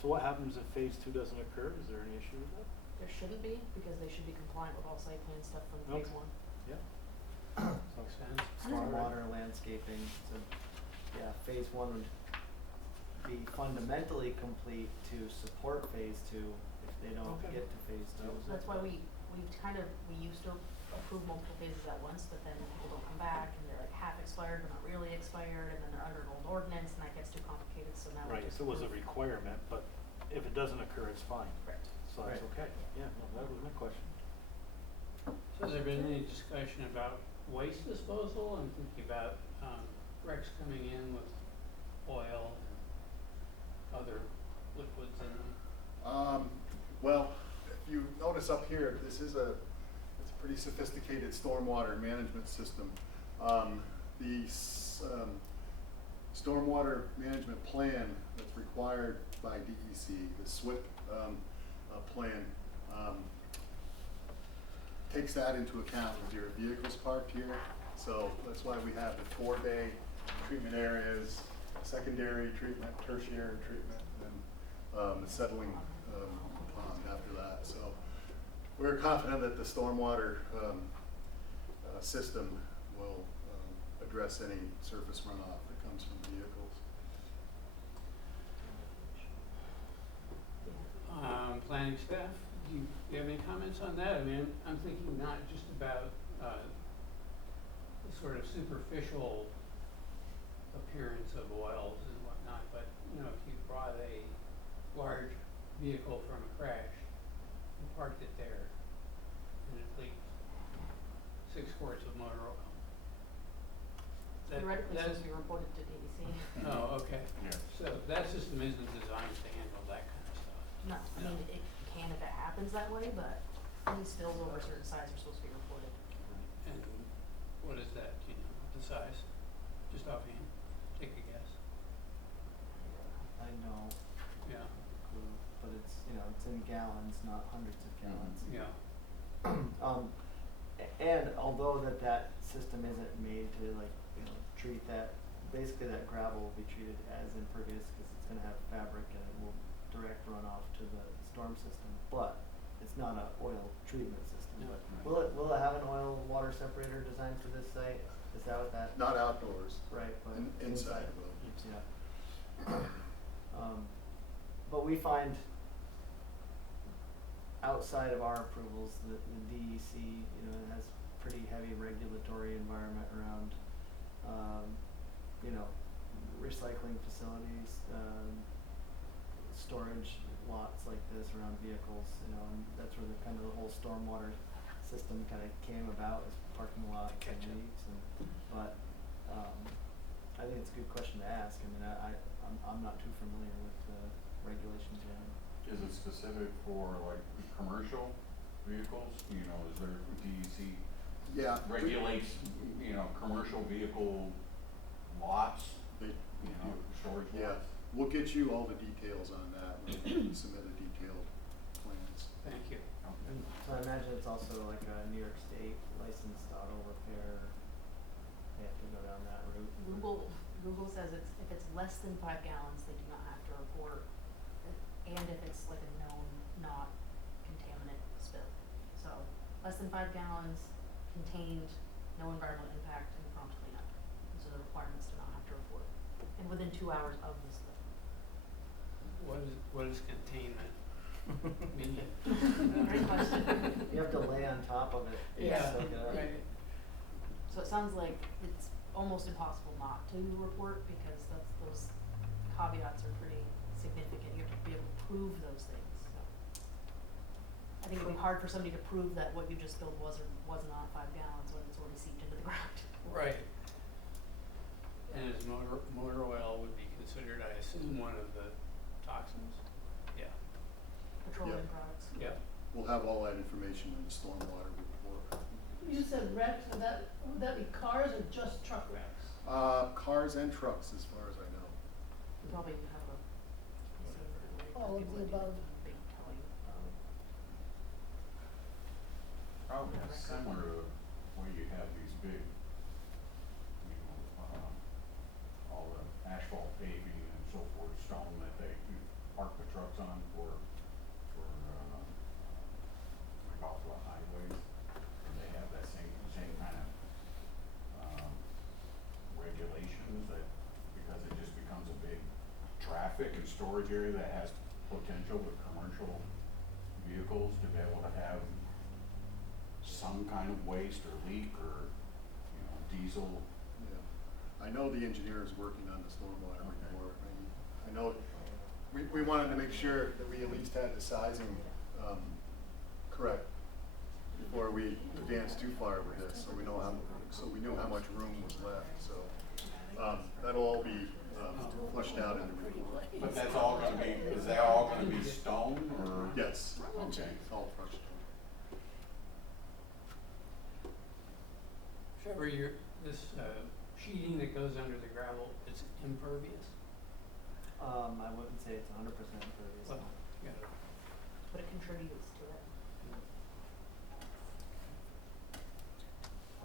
So what happens if phase 2 doesn't occur? Is there any issue with that? There shouldn't be, because they should be compliant with all site plan stuff from phase Okay. 1. Yeah. Makes sense. Stormwater, landscaping, so, yeah, phase 1 would be fundamentally complete to support phase 2 if they don't Okay. get to phase 2. So that's why we used to approve multiple phases at once, but then people don't come back, and they're like half expired, but not really expired, and then they're under an old ordinance, and that gets too complicated, so now we Right, just if it was a approve. requirement, but if it doesn't occur, it's fine. Correct. So that's Right. okay. Yeah, no, that was my question. So has there been any discussion about waste disposal and thinking about wrecks coming in with oil and other liquids in them? Well, if you notice up here, it's a pretty sophisticated stormwater management system. The stormwater management plan that's required by DEC, the SWIP plan, takes that into account with your vehicles parked here. So that's why we have the 4-bay treatment areas, secondary treatment, tertiary treatment, and the settling pond after that. So we're confident that the stormwater system will address any surface runoff that comes from vehicles. Planning staff, do you have any comments on that? I mean, I'm thinking not just about the sort of superficial appearance of oils and whatnot, but, you know, if you brought a large vehicle from a crash and parked it there, and it leaked 6 quarts of motor oil. Theoretically, it's That's, supposed to be reported to DEC. oh, okay. Yeah. So that system isn't designed to handle that kind of stuff. No, I mean, it can if it happens that way, but any spills over a certain size are supposed to be reported. And what is that, do you know, the size? Just offhand, take a guess. I know, Yeah, but it's, you know, it's in gallons, not hundreds of gallons. yeah, And although that system isn't made to like, you know, treat that, basically that gravel will be treated as impervious because it's gonna have fabric and it will direct runoff to the storm system, but it's not a oil treatment system. No. But will it have an oil water separator designed for this site? Is that what that? Not outdoors, Right, but inside will. Yeah. But we find outside of our approvals, the DEC, you know, has pretty heavy regulatory environment around, you know, recycling facilities, storage lots like this around vehicles, you know, and that's where the kind of the whole stormwater system kind of came about, is parking lots and leaks and, but, I think it's a good question to ask. I mean, I'm not too familiar with the regulations around. Is it specific for like commercial vehicles? You know, is there, DEC Yeah. regulates, you know, commercial vehicle lots, They, you know, storage yeah, lots? we'll get you all the details on that, we'll submit a detailed plans. thank you. And so I imagine it's also like a New York State licensed auto repair. They have to go down that route. Google says if it's less than 5 gallons, they do not have to report, and if it's like a known not contaminant spill. So less than 5 gallons, contained, no environmental impact, and prompt cleanup. Those are the requirements to not have to report, and within 2 hours of the spill. What is containment mean? Great question. You have to lay on top of it. and Yeah, soak it up. right. So it sounds like it's almost impossible not to report, because those caveats are pretty significant. You have to be able to prove those things, so. I think it'd be hard for somebody to prove that what you just spilled was or was not 5 gallons when it's already seeped into the ground. Right. And as motor oil would be considered, I assume, one of the toxins? Yeah, Petroleum Yeah. products. yeah. We'll have all that information in the stormwater report. You said wrecks, would that be cars or just truck wrecks? Cars and trucks, as far as I know. We probably have a. All of the above. Big towing. Probably similar to when you have these big, you know, all the asphalt paving and so forth, stone that they park the trucks on for like off the highways. And they have that same kind of, regulations that, because it just becomes a big traffic and storage area that has potential with commercial vehicles to be able to have some kind of waste or leak or, you know, diesel. Yeah. I know the engineer is working on the stormwater Okay. report. I know, we wanted to make sure that we at least had the sizing, correct before we advanced too far with this, so we know so we knew how much room was left, so, that'll all be, flushed out in the report. But that's all gonna be, is that all gonna be stone or? Yes. Okay. It's all crushed. Trevor, this sheeting that goes under the gravel, it's impervious? I wouldn't say it's 100% impervious. Well, yeah. But it contributes to it.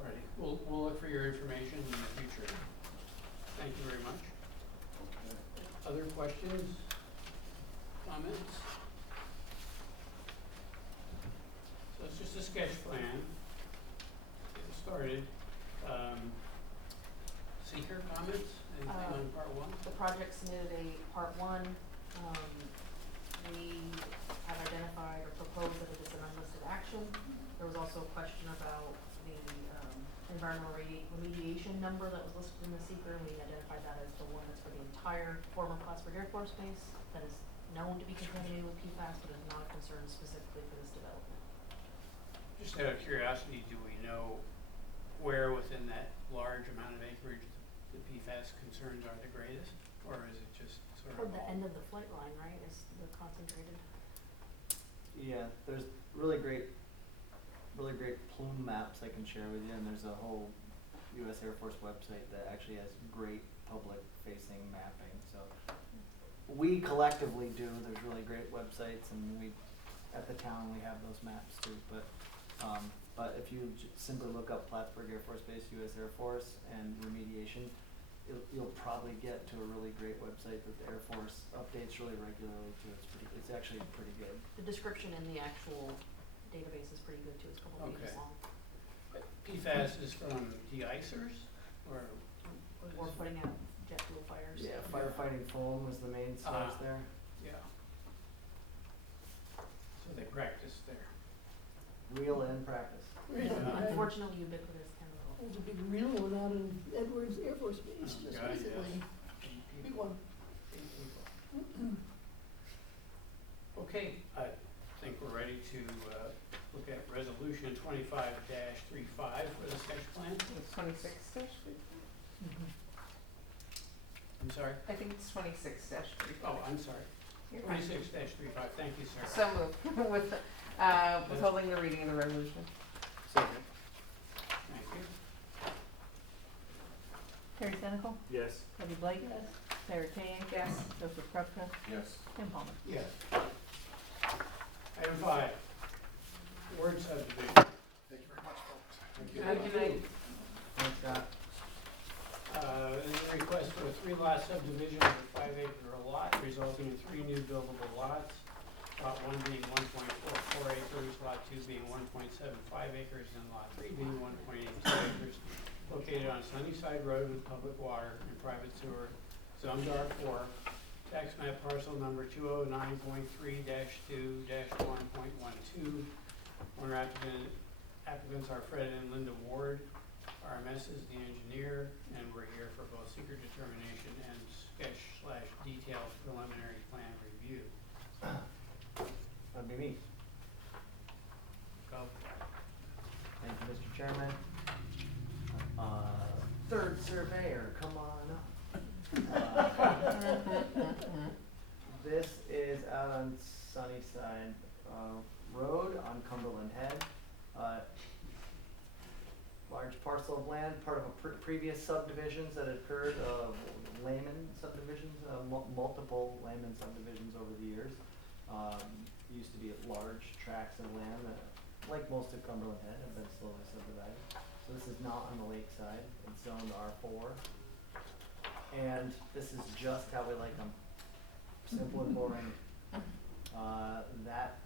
Alrighty, we'll look for your information in the future. Thank you very much. Okay. Other questions, comments? So it's just a sketch plan. Get it started. Seeker comments, anything on part 1? The project submitted a part 1. We have identified or proposed that it is an unlisted action. There was also a question about the environmental remediation number that was listed in the seeker, and we identified that as the one that's for the entire former Plattsburgh Air Force Base that is known to be contaminated with PFAS, but is not a concern specifically for this development. Just out of curiosity, do we know where within that large amount of acreage the PFAS concerns are the greatest? Or is it just sort of Toward the all- end of the flight line, right, is the concentrated? Yeah, there's really great plume maps I can share with you, and there's a whole US Air Force website that actually has great public-facing mapping, so. We collectively do, there's really great websites, and we, at the town, we have those maps too, but if you simply look up Plattsburgh Air Force Base, US Air Force, and remediation, you'll probably get to a really great website that the Air Force updates really regularly too. It's actually pretty good. The description in the actual database is pretty good too, it's a couple pages Okay. long. PFAS is from de-icers or what is Or it? putting out jet fuel fires. Yeah, firefighting foam was the main source there. Yeah. So they practice there. Real and practice. Unfortunately ubiquitous chemical. There's a big real one out in Edwards Air Force Base Oh, just God, yes. recently. Big one. 8 people. Okay, I think we're ready to look at resolution 25-35 for the sketch plan. It's 26 dash 3. I'm sorry? I think it's 26 dash 3. Oh, I'm sorry. You're fine. 26-35, thank you, sir. So moved, with, withholding the reading of the resolution. Second. Thank you. Terry Senecal, Yes. Debbie Blake, Sarah Kane, Joseph Krupka, Yes. Tim Palmer. Yes. Item 5, word subdivision. Thank you very much, folks. Thank you. Good night. Thanks, Scott. This is a request for a 3-lot subdivision of a 5-acre lot, resulting in 3 new buildable lots. Lot 1 being 1.44 acres, lot 2 being 1.75 acres, and lot 3 being 1.82 acres, located on Sunnyside Road with public water and private sewer, zoned R4, tax map parcel number 209.3-2-1.12. Owner applicants are Fred and Linda Ward. RMS is the engineer, and we're here for both secret determination and sketch/detailed preliminary plan review. That'd be me. Go. Thank you, Mr. Chairman. Third surveyor, come on up. This is out on Sunnyside Road on Cumberland Head. Large parcel of land, part of a previous subdivisions that occurred, layman subdivisions, multiple layman subdivisions over the years. Used to be large tracts of land that, like most of Cumberland Head, have been slowly subdivided. So this is not on the lakeside, it's zoned R4. And this is just how we like them, simple and boring. That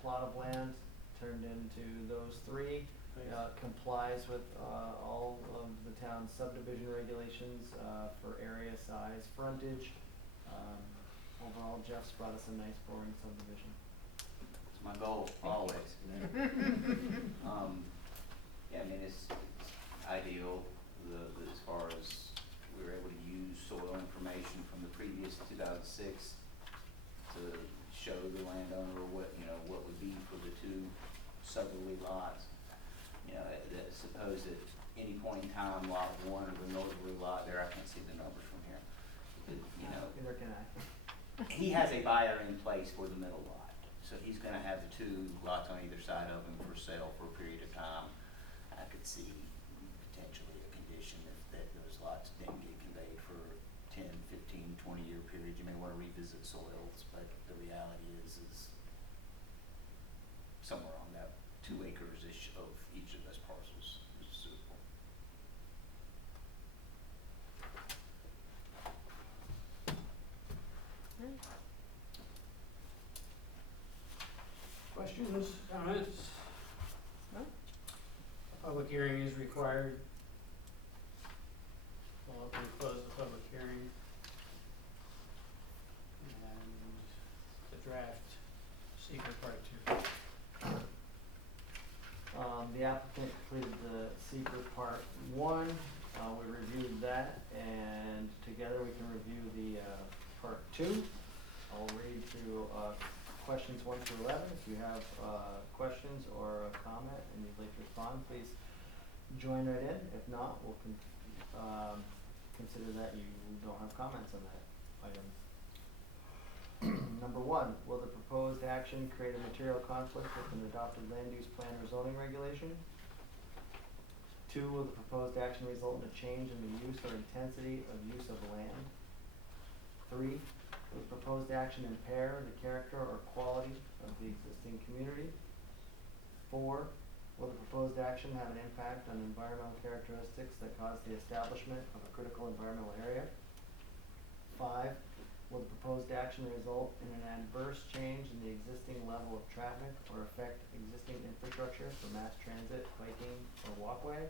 plot of land turned into those 3. Complies with all of the town's subdivision regulations for area, size, frontage. Overall, Jeff's brought us a nice boring subdivision. It's my goal, always. Yeah, I mean, it's ideal, as far as we were able to use soil information from the previous 2006 to show the landowner what would be for the 2 southerly lots. Suppose at any point in time, lot 1 or the northerly lot there, I can't see the numbers from here. Neither can I. He has a buyer in place for the middle lot. So he's gonna have the 2 lots on either side of him for sale for a period of time. I could see potentially a condition if those lots didn't get conveyed for 10, 15, 20-year periods. You may wanna revisit soils, but the reality is somewhere on that 2 acres-ish of each of those parcels is suitable. Questions, comments? No? A public hearing is required. We'll open and close the public hearing. And the draft secret part 2. The applicant that, and together we can review the, part two. I'll read through, questions 1 through 11. If you have, questions or a comment and you'd like to respond, please join right in. If not, we'll consider that you don't have comments on that item. Number 1, will the proposed action create a material conflict with an adopted land use plan or zoning regulation? 2, will the proposed action result in a change in the use or intensity of use of land? 3, will the proposed action impair the character or quality of the existing community? 4, will the proposed action have an impact on environmental characteristics that cause the establishment of a critical environmental area? 5, will the proposed action result in an adverse change in the existing level of traffic or affect existing infrastructure for mass transit, biking, or walkway?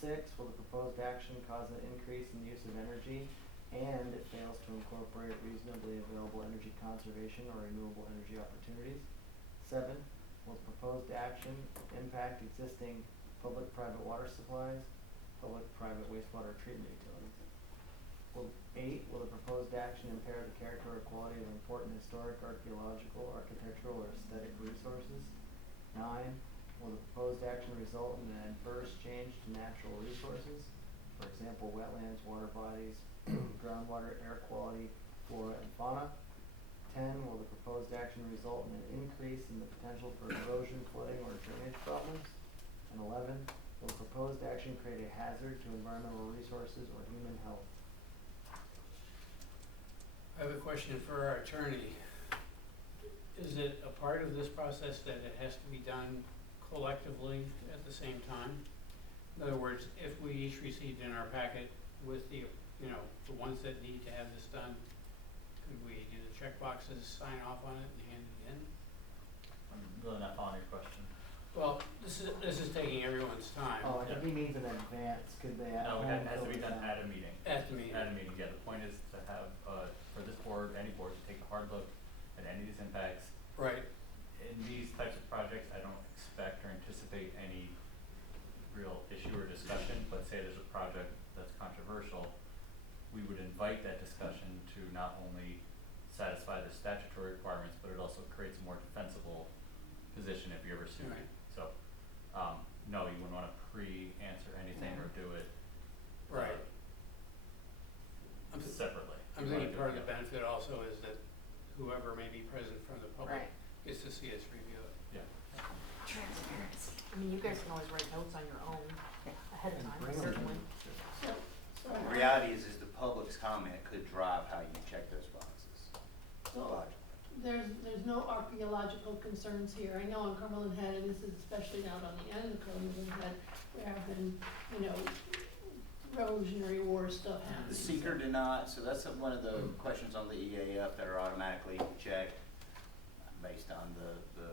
6, will the proposed action cause an increase in the use of energy and it fails to incorporate reasonably available energy conservation or renewable energy opportunities? 7, will the proposed action impact existing public-private water supplies, public-private wastewater treatment utilities? 8, will the proposed action impair the character or quality of important historic, archaeological, architectural, or aesthetic resources? 9, will the proposed action result in an adverse change to natural resources, for example, wetlands, water bodies, groundwater, air quality, flora, and fauna? 10, will the proposed action result in an increase in the potential for erosion, flooding, or drainage problems? And 11, will the proposed action create a hazard to environmental resources or human health? I have a question for our attorney. Is it a part of this process that it has to be done collectively at the same time? In other words, if we each received in our packet with the, the ones that need to have this done, could we do the check boxes, sign off on it, and hand it in? I'm really not following your question. Well, this is taking everyone's time. Oh, I think he means in advance, could they at No, home it has to fill be this done out? at a meeting. At the meeting. At a meeting, yeah, the point is to have, for this board, any board, to take a hard look at any of these impacts. Right. In these types of projects, I don't expect or anticipate any real issue or discussion, but say there's a project that's controversial, we would invite that discussion to not only satisfy the statutory requirements, but it also creates a more defensible position if you ever sue. Right. So, no, you wouldn't wanna pre-answer anything or do it Right. separately. I'm thinking part of the benefit also is that whoever may be present from the public Right. gets to see us review it. Yeah. Transparency. I mean, you guys can always write notes on your own ahead of And time, bring 'em certainly. So, The reality is the public's comment could drive how you check those boxes. so Logically. there's no archaeological concerns here. I know on Cumberland Head, and this is especially out on the end of Cumberland Head, there have been, Revolutionary War stuff happening. The seeker did not, so that's one of the questions on the EAF that are automatically checked based on the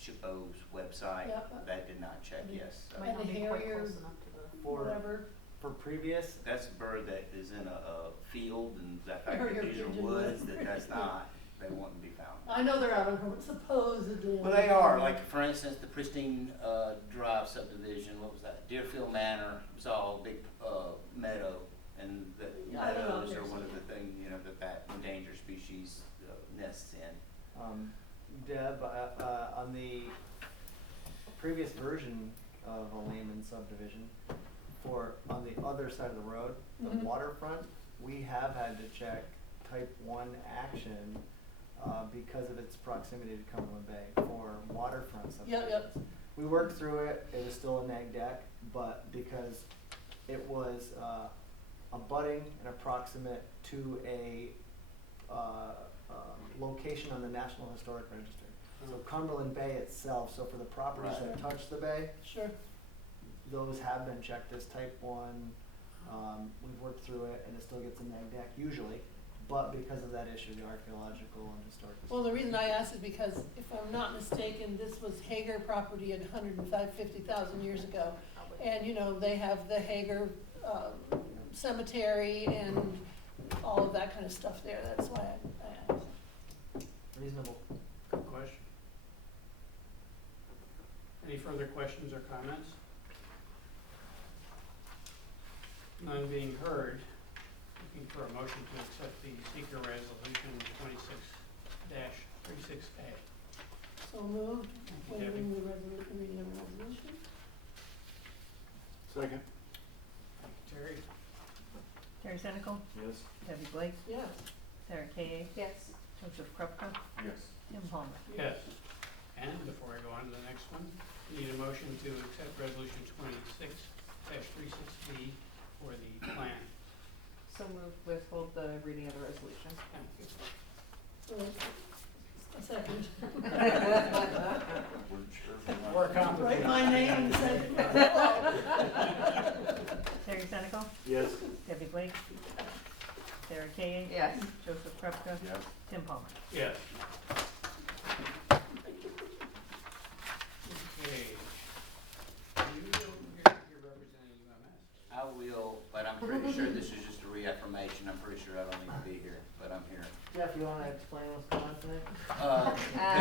SHPO's website. Yep. That did not check, yes. So Might And not the be quite Harrier- close enough to the. For, Whatever. for previous, that's a bird that is in a field and that fact Harrier that these are pigeon woods, wood. that's not, they wouldn't be found. I know they're out on supposedly. Well, they are, like, for instance, the Pristine, Drive subdivision, what was that, Deerfield Manor, it was all big, meadow, and the Yeah, I don't know, meadows are there's one of some- the things, that endangered species nests in. Deb, on the previous version of a layman subdivision, on the other side of the road, the Mhm. waterfront, we have had to check type 1 action, because of its proximity to Cumberland Bay for waterfront subdivisions. Yep. We worked through it, it was still a neg deck, but because it was, abutting and approximate to a, location on the National Historic Register. So Cumberland Bay itself, so for the properties that Right. touch the bay, Sure. those have been checked as type 1. We've worked through it and it still gets a neg deck usually, but because of that issue, the archaeological and historic. Well, the reason I asked is because if I'm not mistaken, this was Hager property 150,000 years ago. And, they have the Hager, cemetery and all of that kind of stuff there. That's why I asked. Reasonable. Good question. Any further questions or comments? None being heard, looking for a motion to accept the seeker resolution 26-36A. So moved, Thank you, Debbie. waiving the reading of the resolution. Second. Terry? Terry Senecal, Yes. Debbie Blake, Yes. Sarah Kay, Yes. Joseph Krupka, Yes. Tim Palmer. Yes. And before I go on to the next one, need a motion to accept resolution 26-36B for the plan. So moved, withhold the reading of the resolution. Thank you. A second. More complicated. Write my name and say, Terry Senecal, Yes. Debbie Blake, Sarah Kay, Yes. Joseph Krupka, Yes. Tim Palmer. Yes. Okay. You're representing UMS. I will, but I'm pretty sure this is just a reaffirmation. I'm pretty sure I don't need to be here, but I'm here. Jeff, you wanna explain what's going on tonight?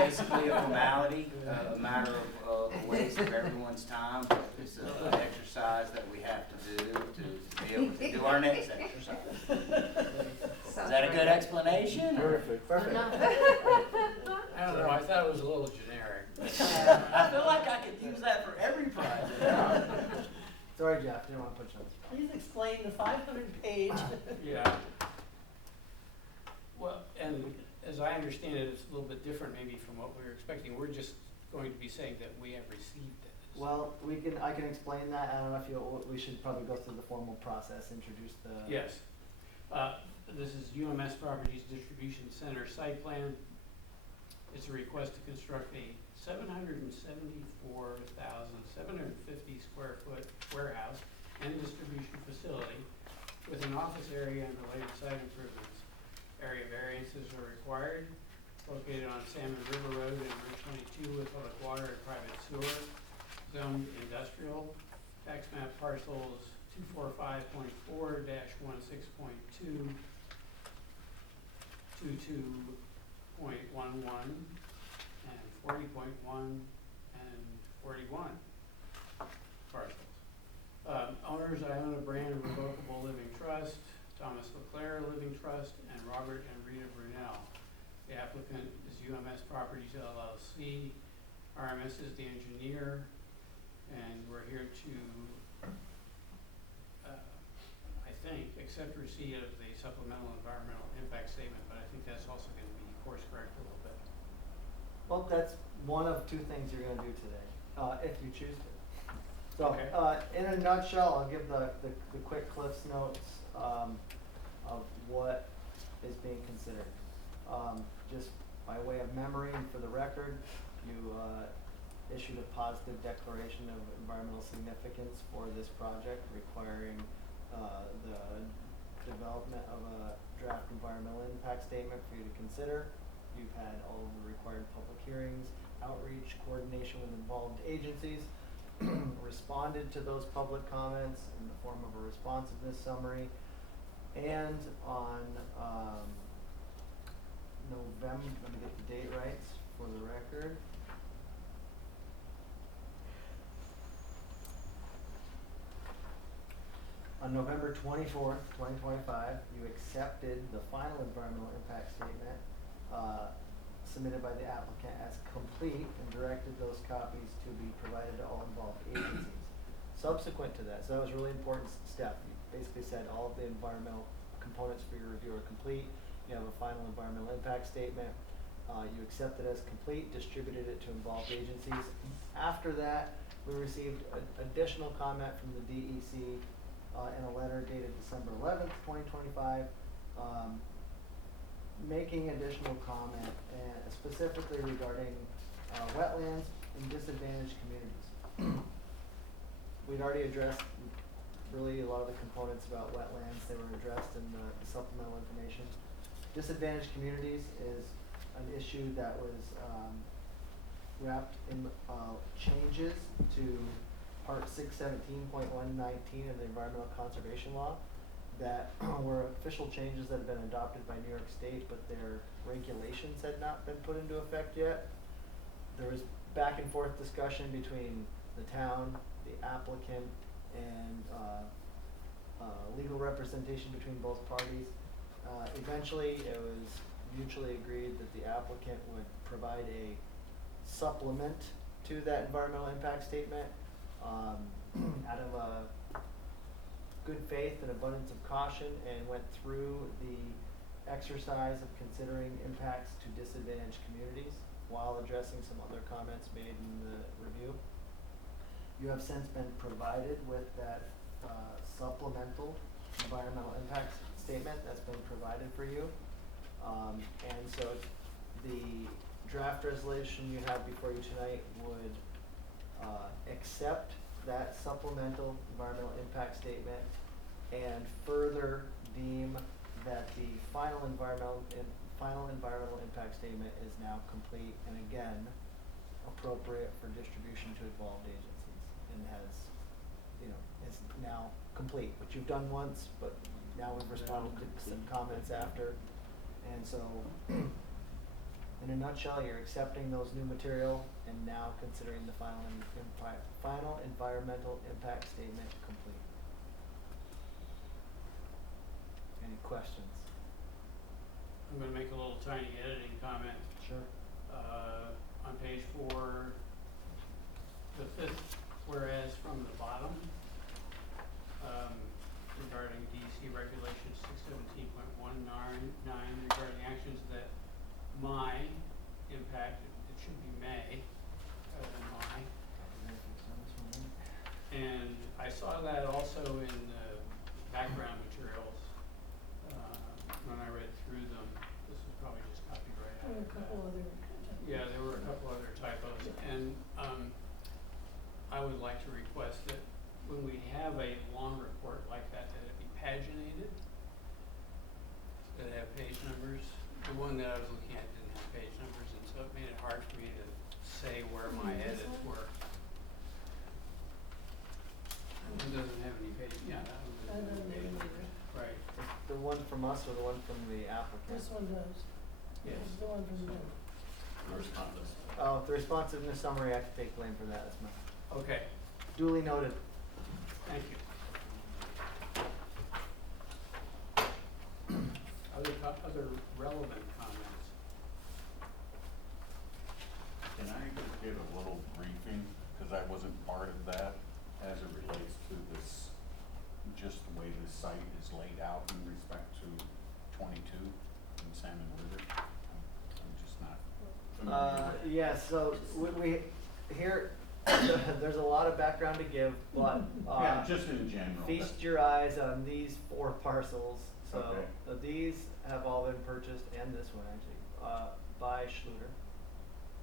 Basically a formality, a matter of a waste of everyone's time. It's an exercise that we have to do to be able to do our next exercise. Is that a good explanation? Perfect, perfect. I don't know, I thought it was a little generic. I feel like I could use that for every project. Sorry, Jeff, didn't wanna put you on the spot. please explain the 500-page. Yeah. Well, and as I understand it, it's a little bit different maybe from what we were expecting. We're just going to be saying that we have received it. Well, I can explain that. I don't know if we should probably go through the formal process, introduce the. Yes. This is UMS Properties Distribution Center site plan. It's a request to construct a 774,750 square foot warehouse and distribution facility with an office area and related site improvements. Area variances are required, located on Salmon River Road and Route 22 with public water and private sewer, zoned industrial, tax map parcels 245.4-16.2, 22.11, and 40.1 and 41 parcels. Owners, Iona Brand Revocable Living Trust, Thomas LeClaire Living Trust, and Robert and Rita Brunel. The applicant is UMS Properties LLC. RMS is the engineer, and we're here to, I think, accept receipt of the supplemental environmental impact statement, but I think that's also going to be course correct a little bit. Well, that's one of two things you're gonna do today, if you choose to. So, Okay. in a nutshell, I'll give the quick Cliff's Notes, of what is being considered. Just by way of memory and for the record, you, issued a positive declaration of environmental significance for this project, requiring, the development of a draft environmental impact statement for you to consider. You've had all of the required public hearings, outreach, coordination with involved agencies, responded to those public comments in the form of a responsiveness summary. And on November, let me get the date right for the record. On November 24th, 2025, you accepted the final environmental impact statement submitted by the applicant as complete and directed those copies to be provided to all involved agencies. Subsequent to that, so that was a really important step. You basically said all of the environmental components for your review are complete. You have a final environmental impact statement. You accept it as complete, distributed it to involved agencies. After that, we received additional comment from the DEC in a letter dated December 11th, 2025, making additional comment specifically regarding wetlands in disadvantaged communities. We'd already addressed really a lot of the components about wetlands. They were addressed in the supplemental information. Disadvantaged communities is an issue that was wrapped in changes to Part 617.119 of the Environmental Conservation Law that were official changes that have been adopted by New York State, but their regulations had not been put into effect yet. There was back and forth discussion between the town, the applicant, and legal representation between both parties. Eventually, it was mutually agreed that the applicant would provide a supplement to that environmental impact statement, out of a good faith and abundance of caution, and went through the exercise of considering impacts to disadvantaged communities while addressing some other comments made in the review. You have since been provided with that supplemental environmental impact statement that's been provided for you. And so the draft resolution you have before you tonight would accept that supplemental environmental impact statement and further deem that the final environmental impact statement is now complete and again appropriate for distribution to involved agencies and has, is now complete, which you've done once, but now we've responded to some comments after. And so, in a nutshell, you're accepting those new material and now considering the final environmental impact statement complete. Any questions? I'm gonna make a little tiny editing comment. Sure. On page 4, the 5th whereas from the bottom, regarding DC Regulation 617.199 regarding actions that may impact, it should be may, rather than my. And I saw that also in the background materials, when I read through them. This was probably just copied right out There were of a couple that. other. Yeah, there were a couple other typos, and I would like to request that when we have a long report like that, that it be paginated, that it have page numbers. The one that I was looking at didn't have page numbers, and so it made it hard for me to say where my This edits one? were. It doesn't have any page, yeah, that one I doesn't don't have any page know numbers. either. Right, The one from us or the one from the applicant? This one does. yes. It's the one from them. Oh, the responsiveness summary, I have to take blame for that, that's my, Okay, duly noted. thank you. Other relevant comments? Can I just give a little briefing, because I wasn't part of that, as it relates to this, just the way the site is laid out in respect to 22 in Salmon River? I'm just not familiar. Yeah, so we here, there's a lot of background to give, but, Yeah, just in general. feast your eyes on these 4 parcels. So, Okay. these have all been purchased, and this one actually, by Schluter,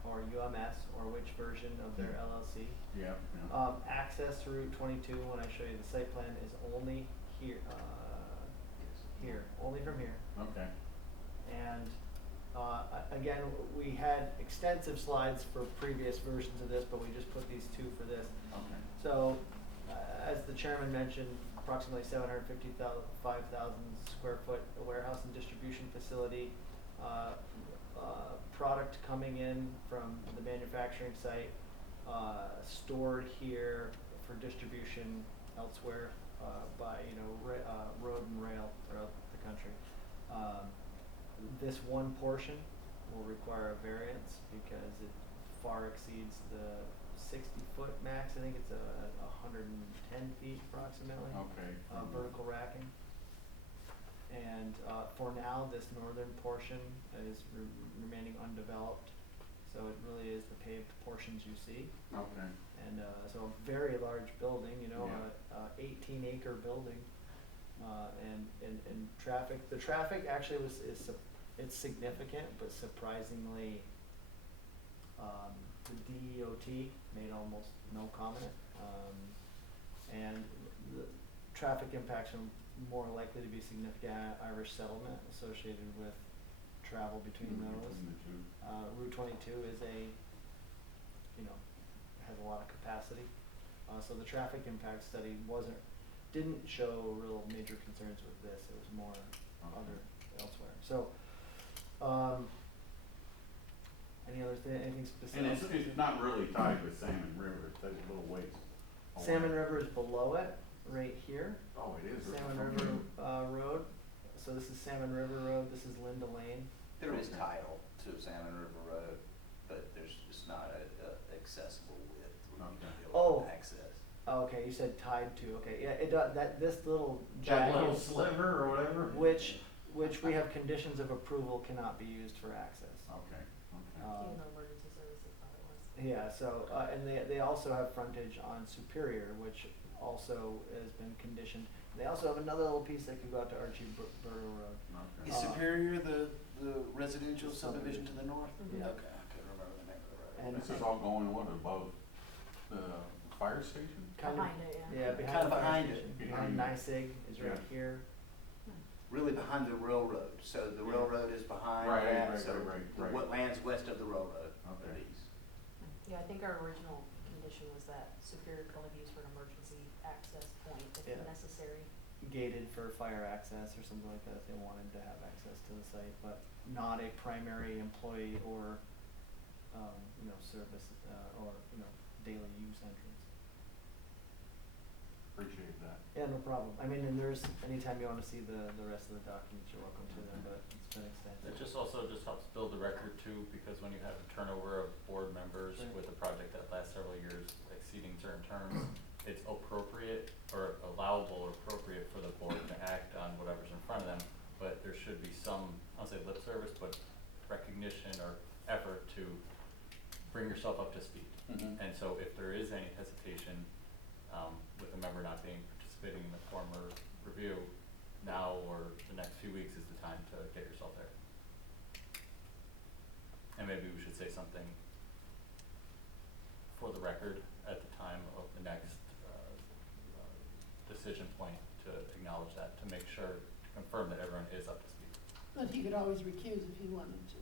or UMS, or which version of their LLC. Yeah, yeah. Access to Route 22, when I show you the site plan, is only here, only from here. Okay. And again, we had extensive slides for previous versions of this, but we just put these 2 for this. Okay. So, as the chairman mentioned, approximately 755,000 square foot warehouse and distribution facility. Product coming in from the manufacturing site, stored here for distribution elsewhere, by, road and rail throughout the country. This one portion will require a variance because it far exceeds the 60-foot max. I think it's 110 feet approximately. Okay. Vertical racking. And for now, this northern portion is remaining undeveloped, so it really is the paved portions you see. Okay. And so a very large building, Yeah. 18-acre building, and traffic. The traffic actually it's significant, but surprisingly, the DEOT made almost no comment, and the traffic impacts are more likely to be significant at Irish settlement associated with travel between those. Between the two. Route 22 is has a lot of capacity. So the traffic impact study didn't show real major concerns with this. It was more other elsewhere. So, anything specific? And it's not really tied with Salmon River, it's a little ways away. Salmon River is below it. right here, Oh, it is. Salmon River, Road. So this is Salmon River Road, this is Linda Lane. There is title to Salmon River Road, but there's just not a accessible width where you can be able to access. Oh, okay, you said tied to, okay, yeah, it does, this little That jagged, little sliver or whatever? which we have conditions of approval cannot be used for access. Okay, okay. Even though emergency services thought it was. Yeah, so, and they also have frontage on Superior, which also has been conditioned. They also have another little piece that could go out to Archie Burrow Road. Okay. Is Superior the residential subdivision to the north? Yeah. Okay, I couldn't remember the name of the road. And This is all going, what, above the fire station? kind of, Behind it, yeah. yeah, behind Kinda the fire behind it. station, behind NYSEG is right Yeah. here. Really behind the railroad, so the railroad is behind Right, that, right, so right, the right. what lands west of the railroad Okay. are these. Yeah, I think our original condition was that Superior could only be used for an emergency access point if Yeah. necessary. Gated for fire access or something like that if they wanted to have access to the site, but not a primary employee or, service, or, daily use entrance. Appreciate that. Yeah, no problem. I mean, and there's, anytime you wanna see the rest of the documents, you're welcome to them, but it's been extensive. It just also just helps build the record too, because when you have a turnover of board members Right. with a project that lasts several years exceeding certain terms, it's appropriate or allowable or appropriate for the board to act on whatever's in front of them, but there should be some, I'll say lip service, but recognition or effort to bring yourself up to speed. Mhm. And so if there is any hesitation, with a member not being participating in the former review, now or the next few weeks is the time to get yourself there. And maybe we should say something for the record at the time of the next, decision point to acknowledge that, to make sure, to confirm that everyone is up to speed. But he could always recuse if he wanted to.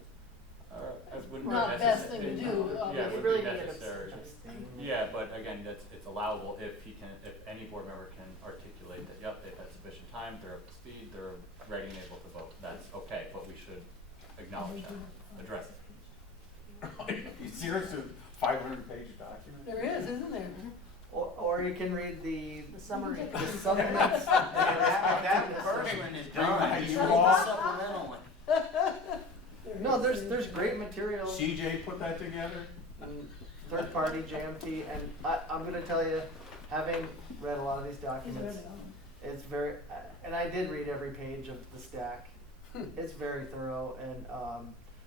It wouldn't be Not best thing to necessary- do, Yeah, obviously. it You would really be need an necessary. abstention. Yeah, but again, it's allowable if if any board member can articulate that, yep, they've had sufficient time, they're up to speed, they're ready and able to vote, that's okay, but we should acknowledge that, address it. You serious, a 500-page document? There is, isn't there? Or you can read the The summary. the supplements. That first one is done, you want a supplemental one. No, there's great materials. CJ put that together? And third party JMT, and I'm gonna tell you, having read a lot of these He's read documents, it all. it's very, and I did read every page of the stack. It's very thorough, and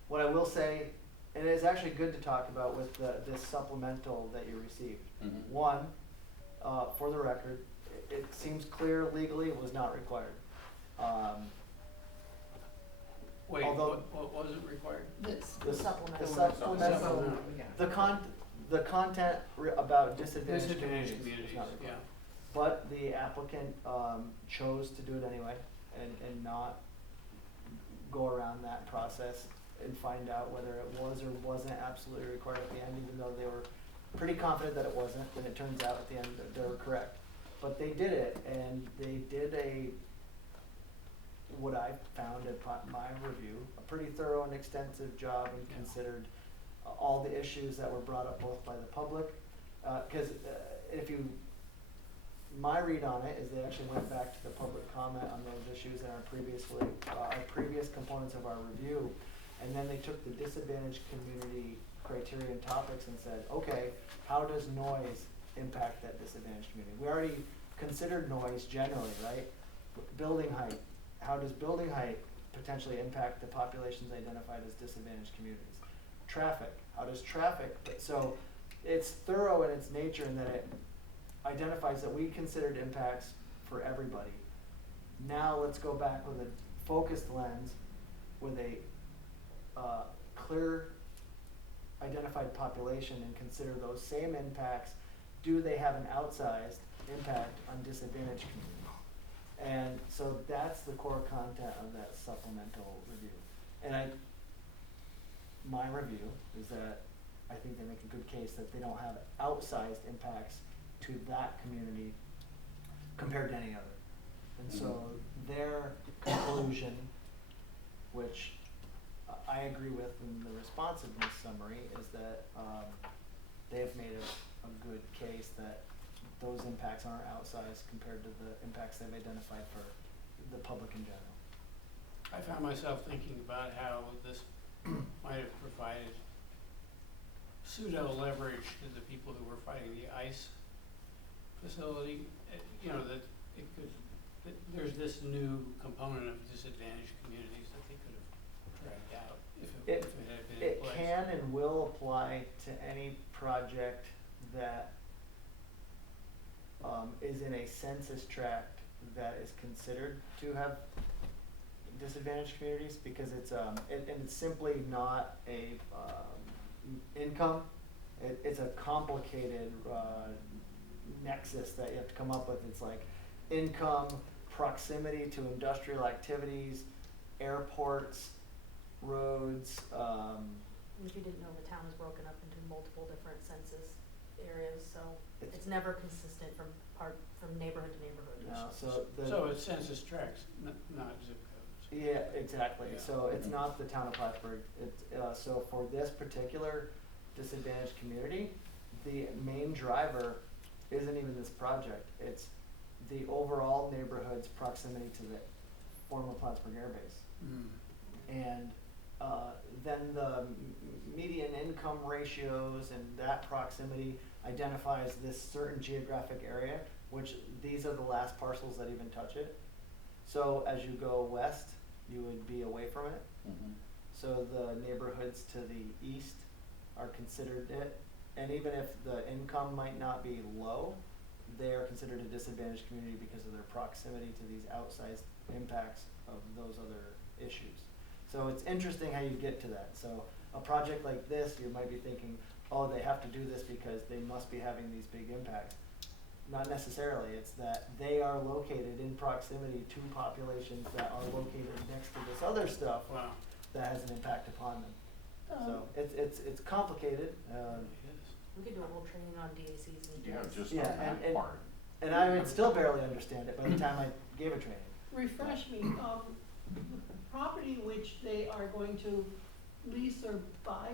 what I will say, and it's actually good to talk about with this supplemental that you received. Mhm. One, for the record, it seems clear legally it was not required. Wait, Although- what wasn't required? This. The Supplemental. supplemental, Supplemental. the content about disadvantaged Disadvantaged communities is communities, not required. yeah. But the applicant, chose to do it anyway and not go around that process and find out whether it was or wasn't absolutely required at the end, even though they were pretty confident that it wasn't, and it turns out at the end that they were correct. But they did it, and they did what I found in my review, a pretty thorough and extensive job, and considered all the issues that were brought up both by the public, cause my read on it is they actually went back to the public comment on those issues in our previous components of our review, and then they took the disadvantaged community criteria and topics and said, okay, how does noise impact that disadvantaged community? We already considered noise generally, right? Building height, how does building height potentially impact the populations identified as disadvantaged communities? Traffic, how does traffic, so it's thorough in its nature in that it identifies that we considered impacts for everybody. Now let's go back with a focused lens, with a clear identified population, and consider those same impacts. Do they have an outsized impact on disadvantaged communities? And so that's the core content of that supplemental review. And my review is that I think they make a good case that they don't have outsized impacts to that community compared to any other. And so their conclusion, which I agree with in the responsiveness summary, is that they have made a good case that those impacts aren't outsized compared to the impacts they've identified for the public in general. I found myself thinking about how this might have provided pseudo leverage to the people who were fighting the ICE facility. You know, that it could, that there's this new component of disadvantaged communities that they could have dragged out if it had been in It place. can and will apply to any project that is in a census tract that is considered to have disadvantaged communities, because it's and it's simply not a income. It's a complicated nexus that you have to come up with. It's like income, proximity to industrial activities, airports, roads. If you didn't know, the town is broken up into multiple different census areas, so it's never consistent from neighborhood to neighborhood. So it's census tracts, not zip codes. Yeah, exactly. Yeah. So it's not the town of Plattsburgh. So for this particular disadvantaged community, the main driver isn't even this project. It's the overall neighborhood's proximity to the former Plattsburgh Air Base. And then the median income ratios and that proximity identifies this certain geographic area, which these are the last parcels that even touch it. So as you go west, you would be away from it. Mm-hmm. So the neighborhoods to the east are considered it, and even if the income might not be low, they are considered a disadvantaged community because of their proximity to these outsized impacts of those other issues. So it's interesting how you get to that. So a project like this, you might be thinking, oh, they have to do this because they must be having these big impacts. Not necessarily. It's that they are located in proximity to populations that are located next to this other stuff Wow. that has an impact upon them. Um, So it's complicated. We could do a whole training on DACs and Yeah, DAs. just Yeah, on that and- part. And I would still barely understand it by the time I gave a training. refresh me, the property which they are going to lease or buy,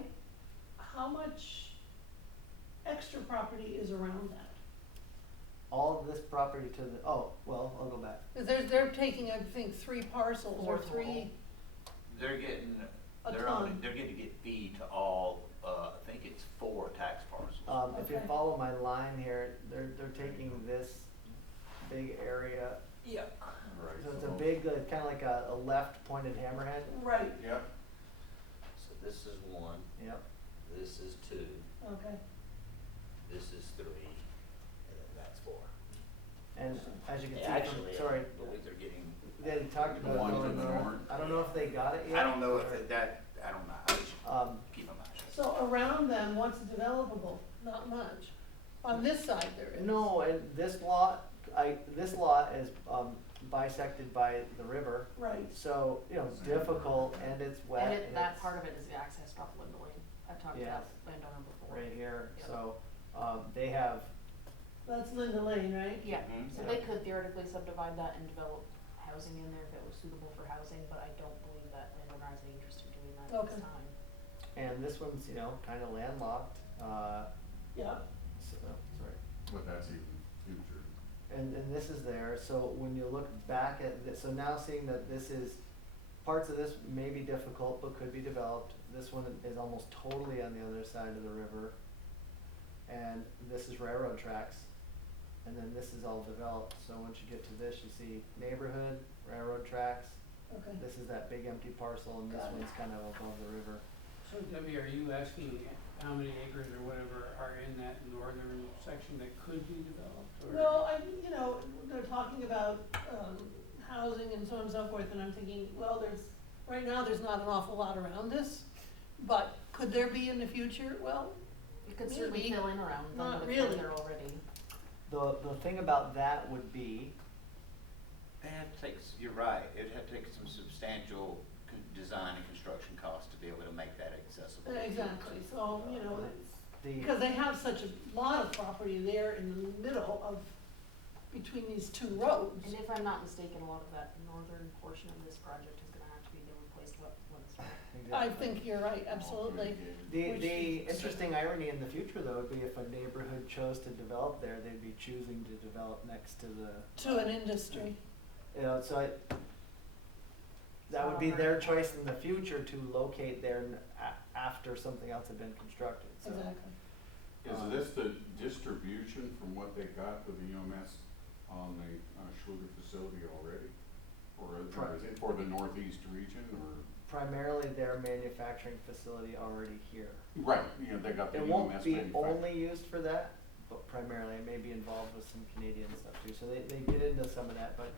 how much extra property is around that? All of this property to the, oh, well, I'll go back. 'Cause they're taking, I think, 3 parcels or Four 3, They're getting, a they're ton. getting to get fee to all, I think it's 4 tax parcels. If you Okay. follow my line here, they're taking this big area. Yeah. Right. So it's a big, kinda like a left pointed hammerhead. Right, Yep. So this is 1, Yep. this is 2, okay. this is 3, and then that's 4. And as you can see Actually, from, sorry, I believe they're getting, they talked The about one going to the north. north. I don't know if they got it yet. I don't know or- if that, I don't know, I should keep my mouth shut. So around them, what's developable? Not much. On this side there is. No, and this lot is bisected by the river, Right. so, difficult, and it's wet. And that it's part of it is accessed off Linda Lane. I've talked to Yeah. that landowner before. right here, Yep. so, they have, That's Linda Lane, right? Yeah, Mhm. so they could theoretically subdivide that and develop housing in there if it was suitable for housing, but I don't believe that landowner has any interest in doing that at this Okay. time. and this one's, kinda landlocked, Yeah. so, sorry. But that's even future. And this is there, so when you look back at this, so now seeing that this is, parts of this may be difficult but could be developed. This one is almost totally on the other side of the river. And this is railroad tracks. And then this is all developed, so once you get to this, you see neighborhood, railroad tracks. Okay. This is that big empty parcel, and this Got it. one's kind of above the river. So Debbie, are you asking how many acres or whatever are in that northern section that could be developed? Or- Well, they're talking about, housing and so on and so forth, and I'm thinking, well, right now, there's not an awful lot around this, but could there be in the future? Well, You could certainly Maybe. fill in around them, Not but if they're really. there already. The thing about that would be, You're right, it'd have to take some substantial design and construction costs to be able to make that accessible. exactly, so, the. because they have such a lot of property there in the middle of between these two roads. And if I'm not mistaken, a lot of that northern portion of this project is gonna have to be the replaced wetlands. I think you're right, absolutely. The Which- interesting irony in the future though would be if a neighborhood chose to develop there, they'd be choosing to develop next to the, To an industry. you know, so that would be their choice in the future to locate there after something else had been constructed, so. Exactly. Is this the distribution from what they got with the EMS on the Schluter facility already? Or is it for the northeast region, or? Primarily their manufacturing facility already here. Right, you know, they got the It EMS won't be manufacturing. only used for that, but primarily it may be involved with some Canadian stuff too, so they get into some of that, but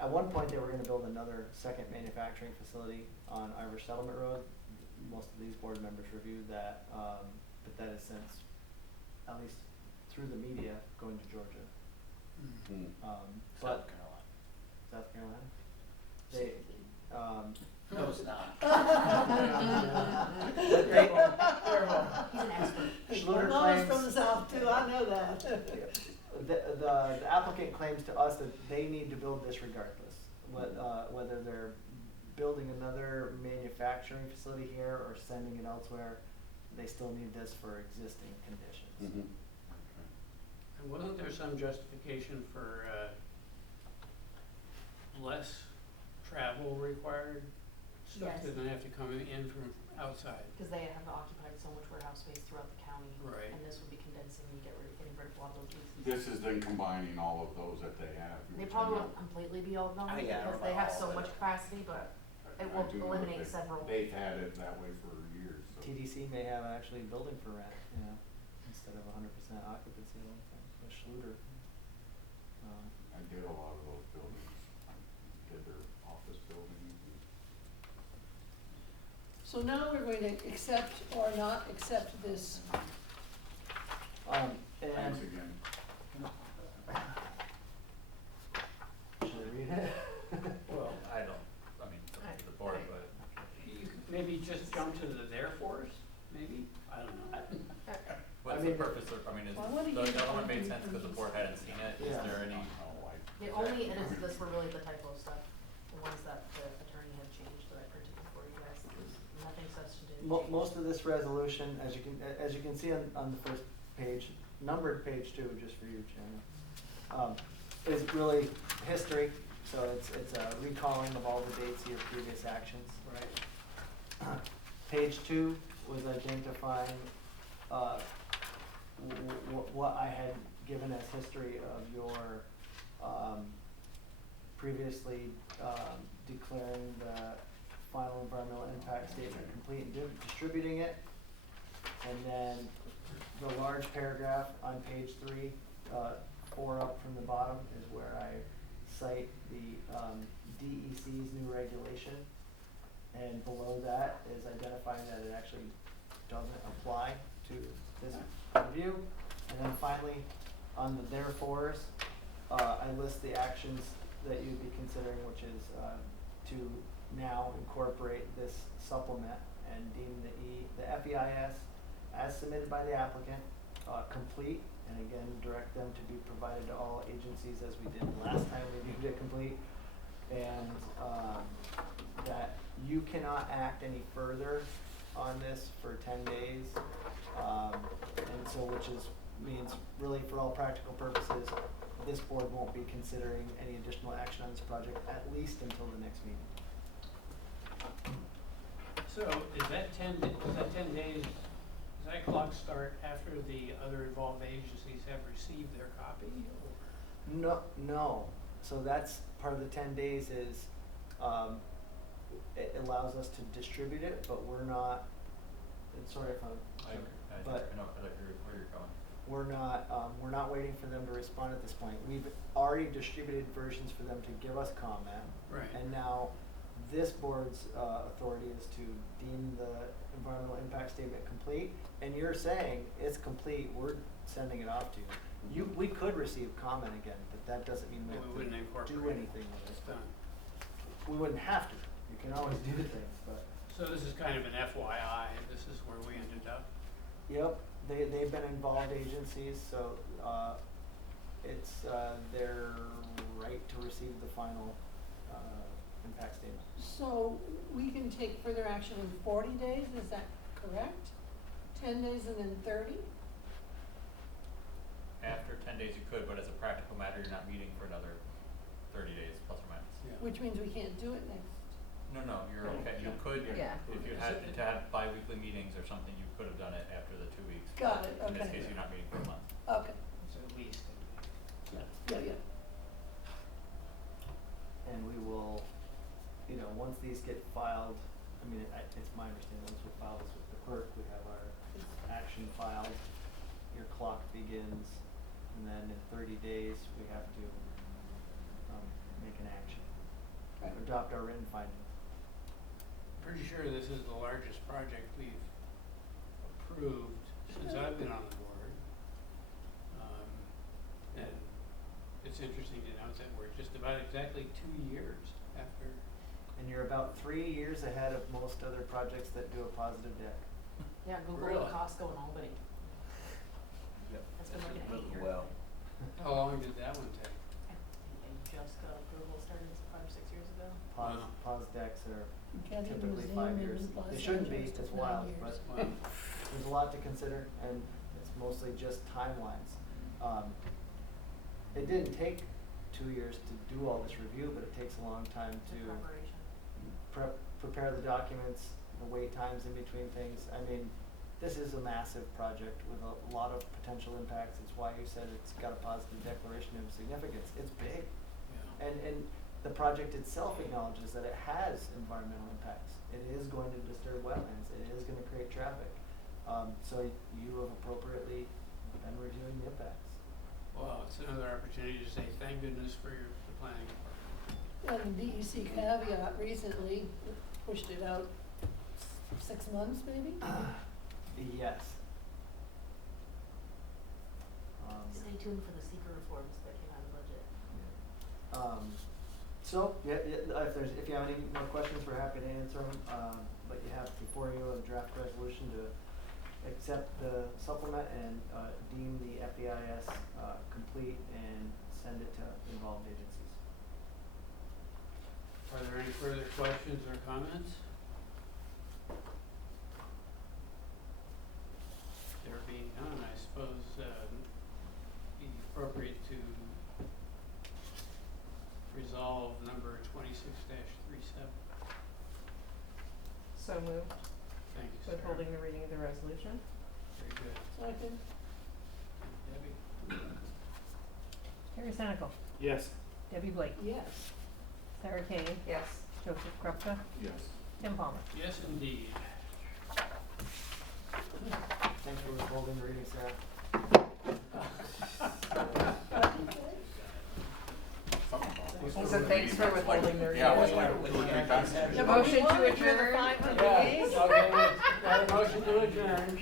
at one point they were gonna build another second manufacturing facility on Irish Settlement Road. Most of these board members reviewed that, but that has since, at least through the media, going to Georgia. But South Carolina, they, No, it's not. but they, He's an expert. Schluter Mama's claims. from the south too, I know that. The applicant claims to us that they need to build this regardless, whether they're building another manufacturing facility here or sending it elsewhere, they still need this for existing conditions. Mhm. And wasn't there some justification for, less travel required? Stuff Yes. doesn't have to come in from outside. Because they have occupied so much warehouse space throughout the county. Right. And this would be condensing and getting rid of a lot of those uses. This is then combining all of those that they have. They which I probably know- won't completely be all gone Oh, yeah, I don't because they know have about so all of much it. capacity, but I it will do know that eliminate several. They've had it that way for years, so. TDC may have actually building for rent, you know, instead of 100% occupancy all the time, with Schluter. I did a lot of those buildings, did their office buildings. So now we're going to accept or not accept this. And Thanks again. should I read it? Well, I don't, I mean, it's up to the board, but You could maybe just jump to the therefores, maybe? I don't know. what's mean, the purpose of, I mean, is, Well, what do the you- other one made sense because the board hadn't seen it, is Yeah. there any? The only edits to this were really the typo stuff, the ones that the attorney had changed that I printed before you guys. There's nothing substantive. changed. Most of this resolution, as you can see on the first page, numbered page 2, just for you, Chairman, is really history. So it's a recalling of all the dates of your previous actions. Right. Page 2 was identifying what I had given as history of your previously declaring the final environmental impact statement complete and distributing it. And then the large paragraph on page 3, 4 up from the bottom, is where I cite the DEC's new regulation. And below that is identifying that it actually doesn't apply to this review. And then finally, on the therefores, I list the actions that you'd be considering, which is to now incorporate this supplement and deem the FEIS as submitted by the applicant complete, and again, direct them to be provided to all agencies as we did last time we deemed it complete. And that you cannot act any further on this for 10 days. And so, means really for all practical purposes, this board won't be considering any additional action on this project, at least until the next meeting. So is that 10 days, does that clock start after the other involved agencies have received their copy? Or? No, so that's part of the 10 days is, it allows us to distribute it, but we're not, and sorry if I'm, but I know where you're going. we're not waiting for them to respond at this point. We've already distributed versions for them to give us comment. Right. And now this board's authority is to deem the environmental impact statement complete, and you're saying it's complete, we're sending it off to you. We could receive comment again, but that doesn't mean we Well, have we wouldn't to incorporate do it. anything with It's it. done. We wouldn't have to. You can always do things, but, So this is kind of an FYI, this is where we ended up. yep, they've been involved agencies, so, it's, their right to receive the final, impact statement. So we can take further action in 40 days, is that correct? 10 days and then 30? After 10 days you could, but as a practical matter, you're not meeting for another 30 days, plus or minus. Yeah. Which means we can't do it next. No, you're okay, you could, Yeah. if you had to have bi-weekly meetings or something, you could have done it after the 2 weeks. Got it, In this okay. case, you're not meeting for a month. Okay, So at least. yeah. And we will, you know, once these get filed, I mean, it's my understanding, once we file this with the clerk, we have our action filed, your clock begins, and then in 30 days, we have to, make an action. Right. Adopt our written findings. Pretty sure this is the largest project we've approved since I've been on the board. And it's interesting to note that we're just about exactly 2 years after. And you're about 3 years ahead of most other projects that do a positive deck. Yeah, Google Really? and Costco and Albany. Yep. That's been like an 8 year. Well, How long did that one take? And just, Google started 5 or 6 years ago. Pause decks are You can't even typically zoom 5 in years. in Los They shouldn't be, Angeles it's to 9 wild, years. but Wow. there's a lot to consider, and it's mostly just timelines. It didn't take 2 years to do all this review, but it takes a long time to The preparation. prepare the documents, the wait times in between things. I mean, this is a massive project with a lot of potential impacts. It's why you said it's got a positive declaration of significance. It's big. Yeah. And the project itself acknowledges that it has environmental impacts. It is going to disturb wetlands. It is gonna create traffic. So you have appropriately been reviewing the impacts. Well, it's another opportunity to say thank goodness for the planning department. And the DEC caveat recently pushed it out 6 months maybe? Yes. Stay tuned for the secret reforms that came out of the budget. So, if you have any more questions, we're happy to answer them. But you have before you a draft resolution to accept the supplement and deem the FEIS complete and send it to involved agencies. Are there any further questions or comments? There being none, I suppose, be appropriate to resolve number 26-37. So moved, Thank you, Sarah. withholding the reading of the resolution. Very good. Second. Debbie? Harry Senecal, Yes. Debbie Blake, Yes. Sarah Kay. Yes. Joseph Krupka, yes. Tim Palmer. Yes, indeed. Thanks for withholding the reading, Sarah. Something about He it. said thanks for withholding the Yeah, reading. like, we're done. Yeah, but Motion we to wanted to hear the adjourn. 500 Yeah, days. okay, got a motion to adjourn.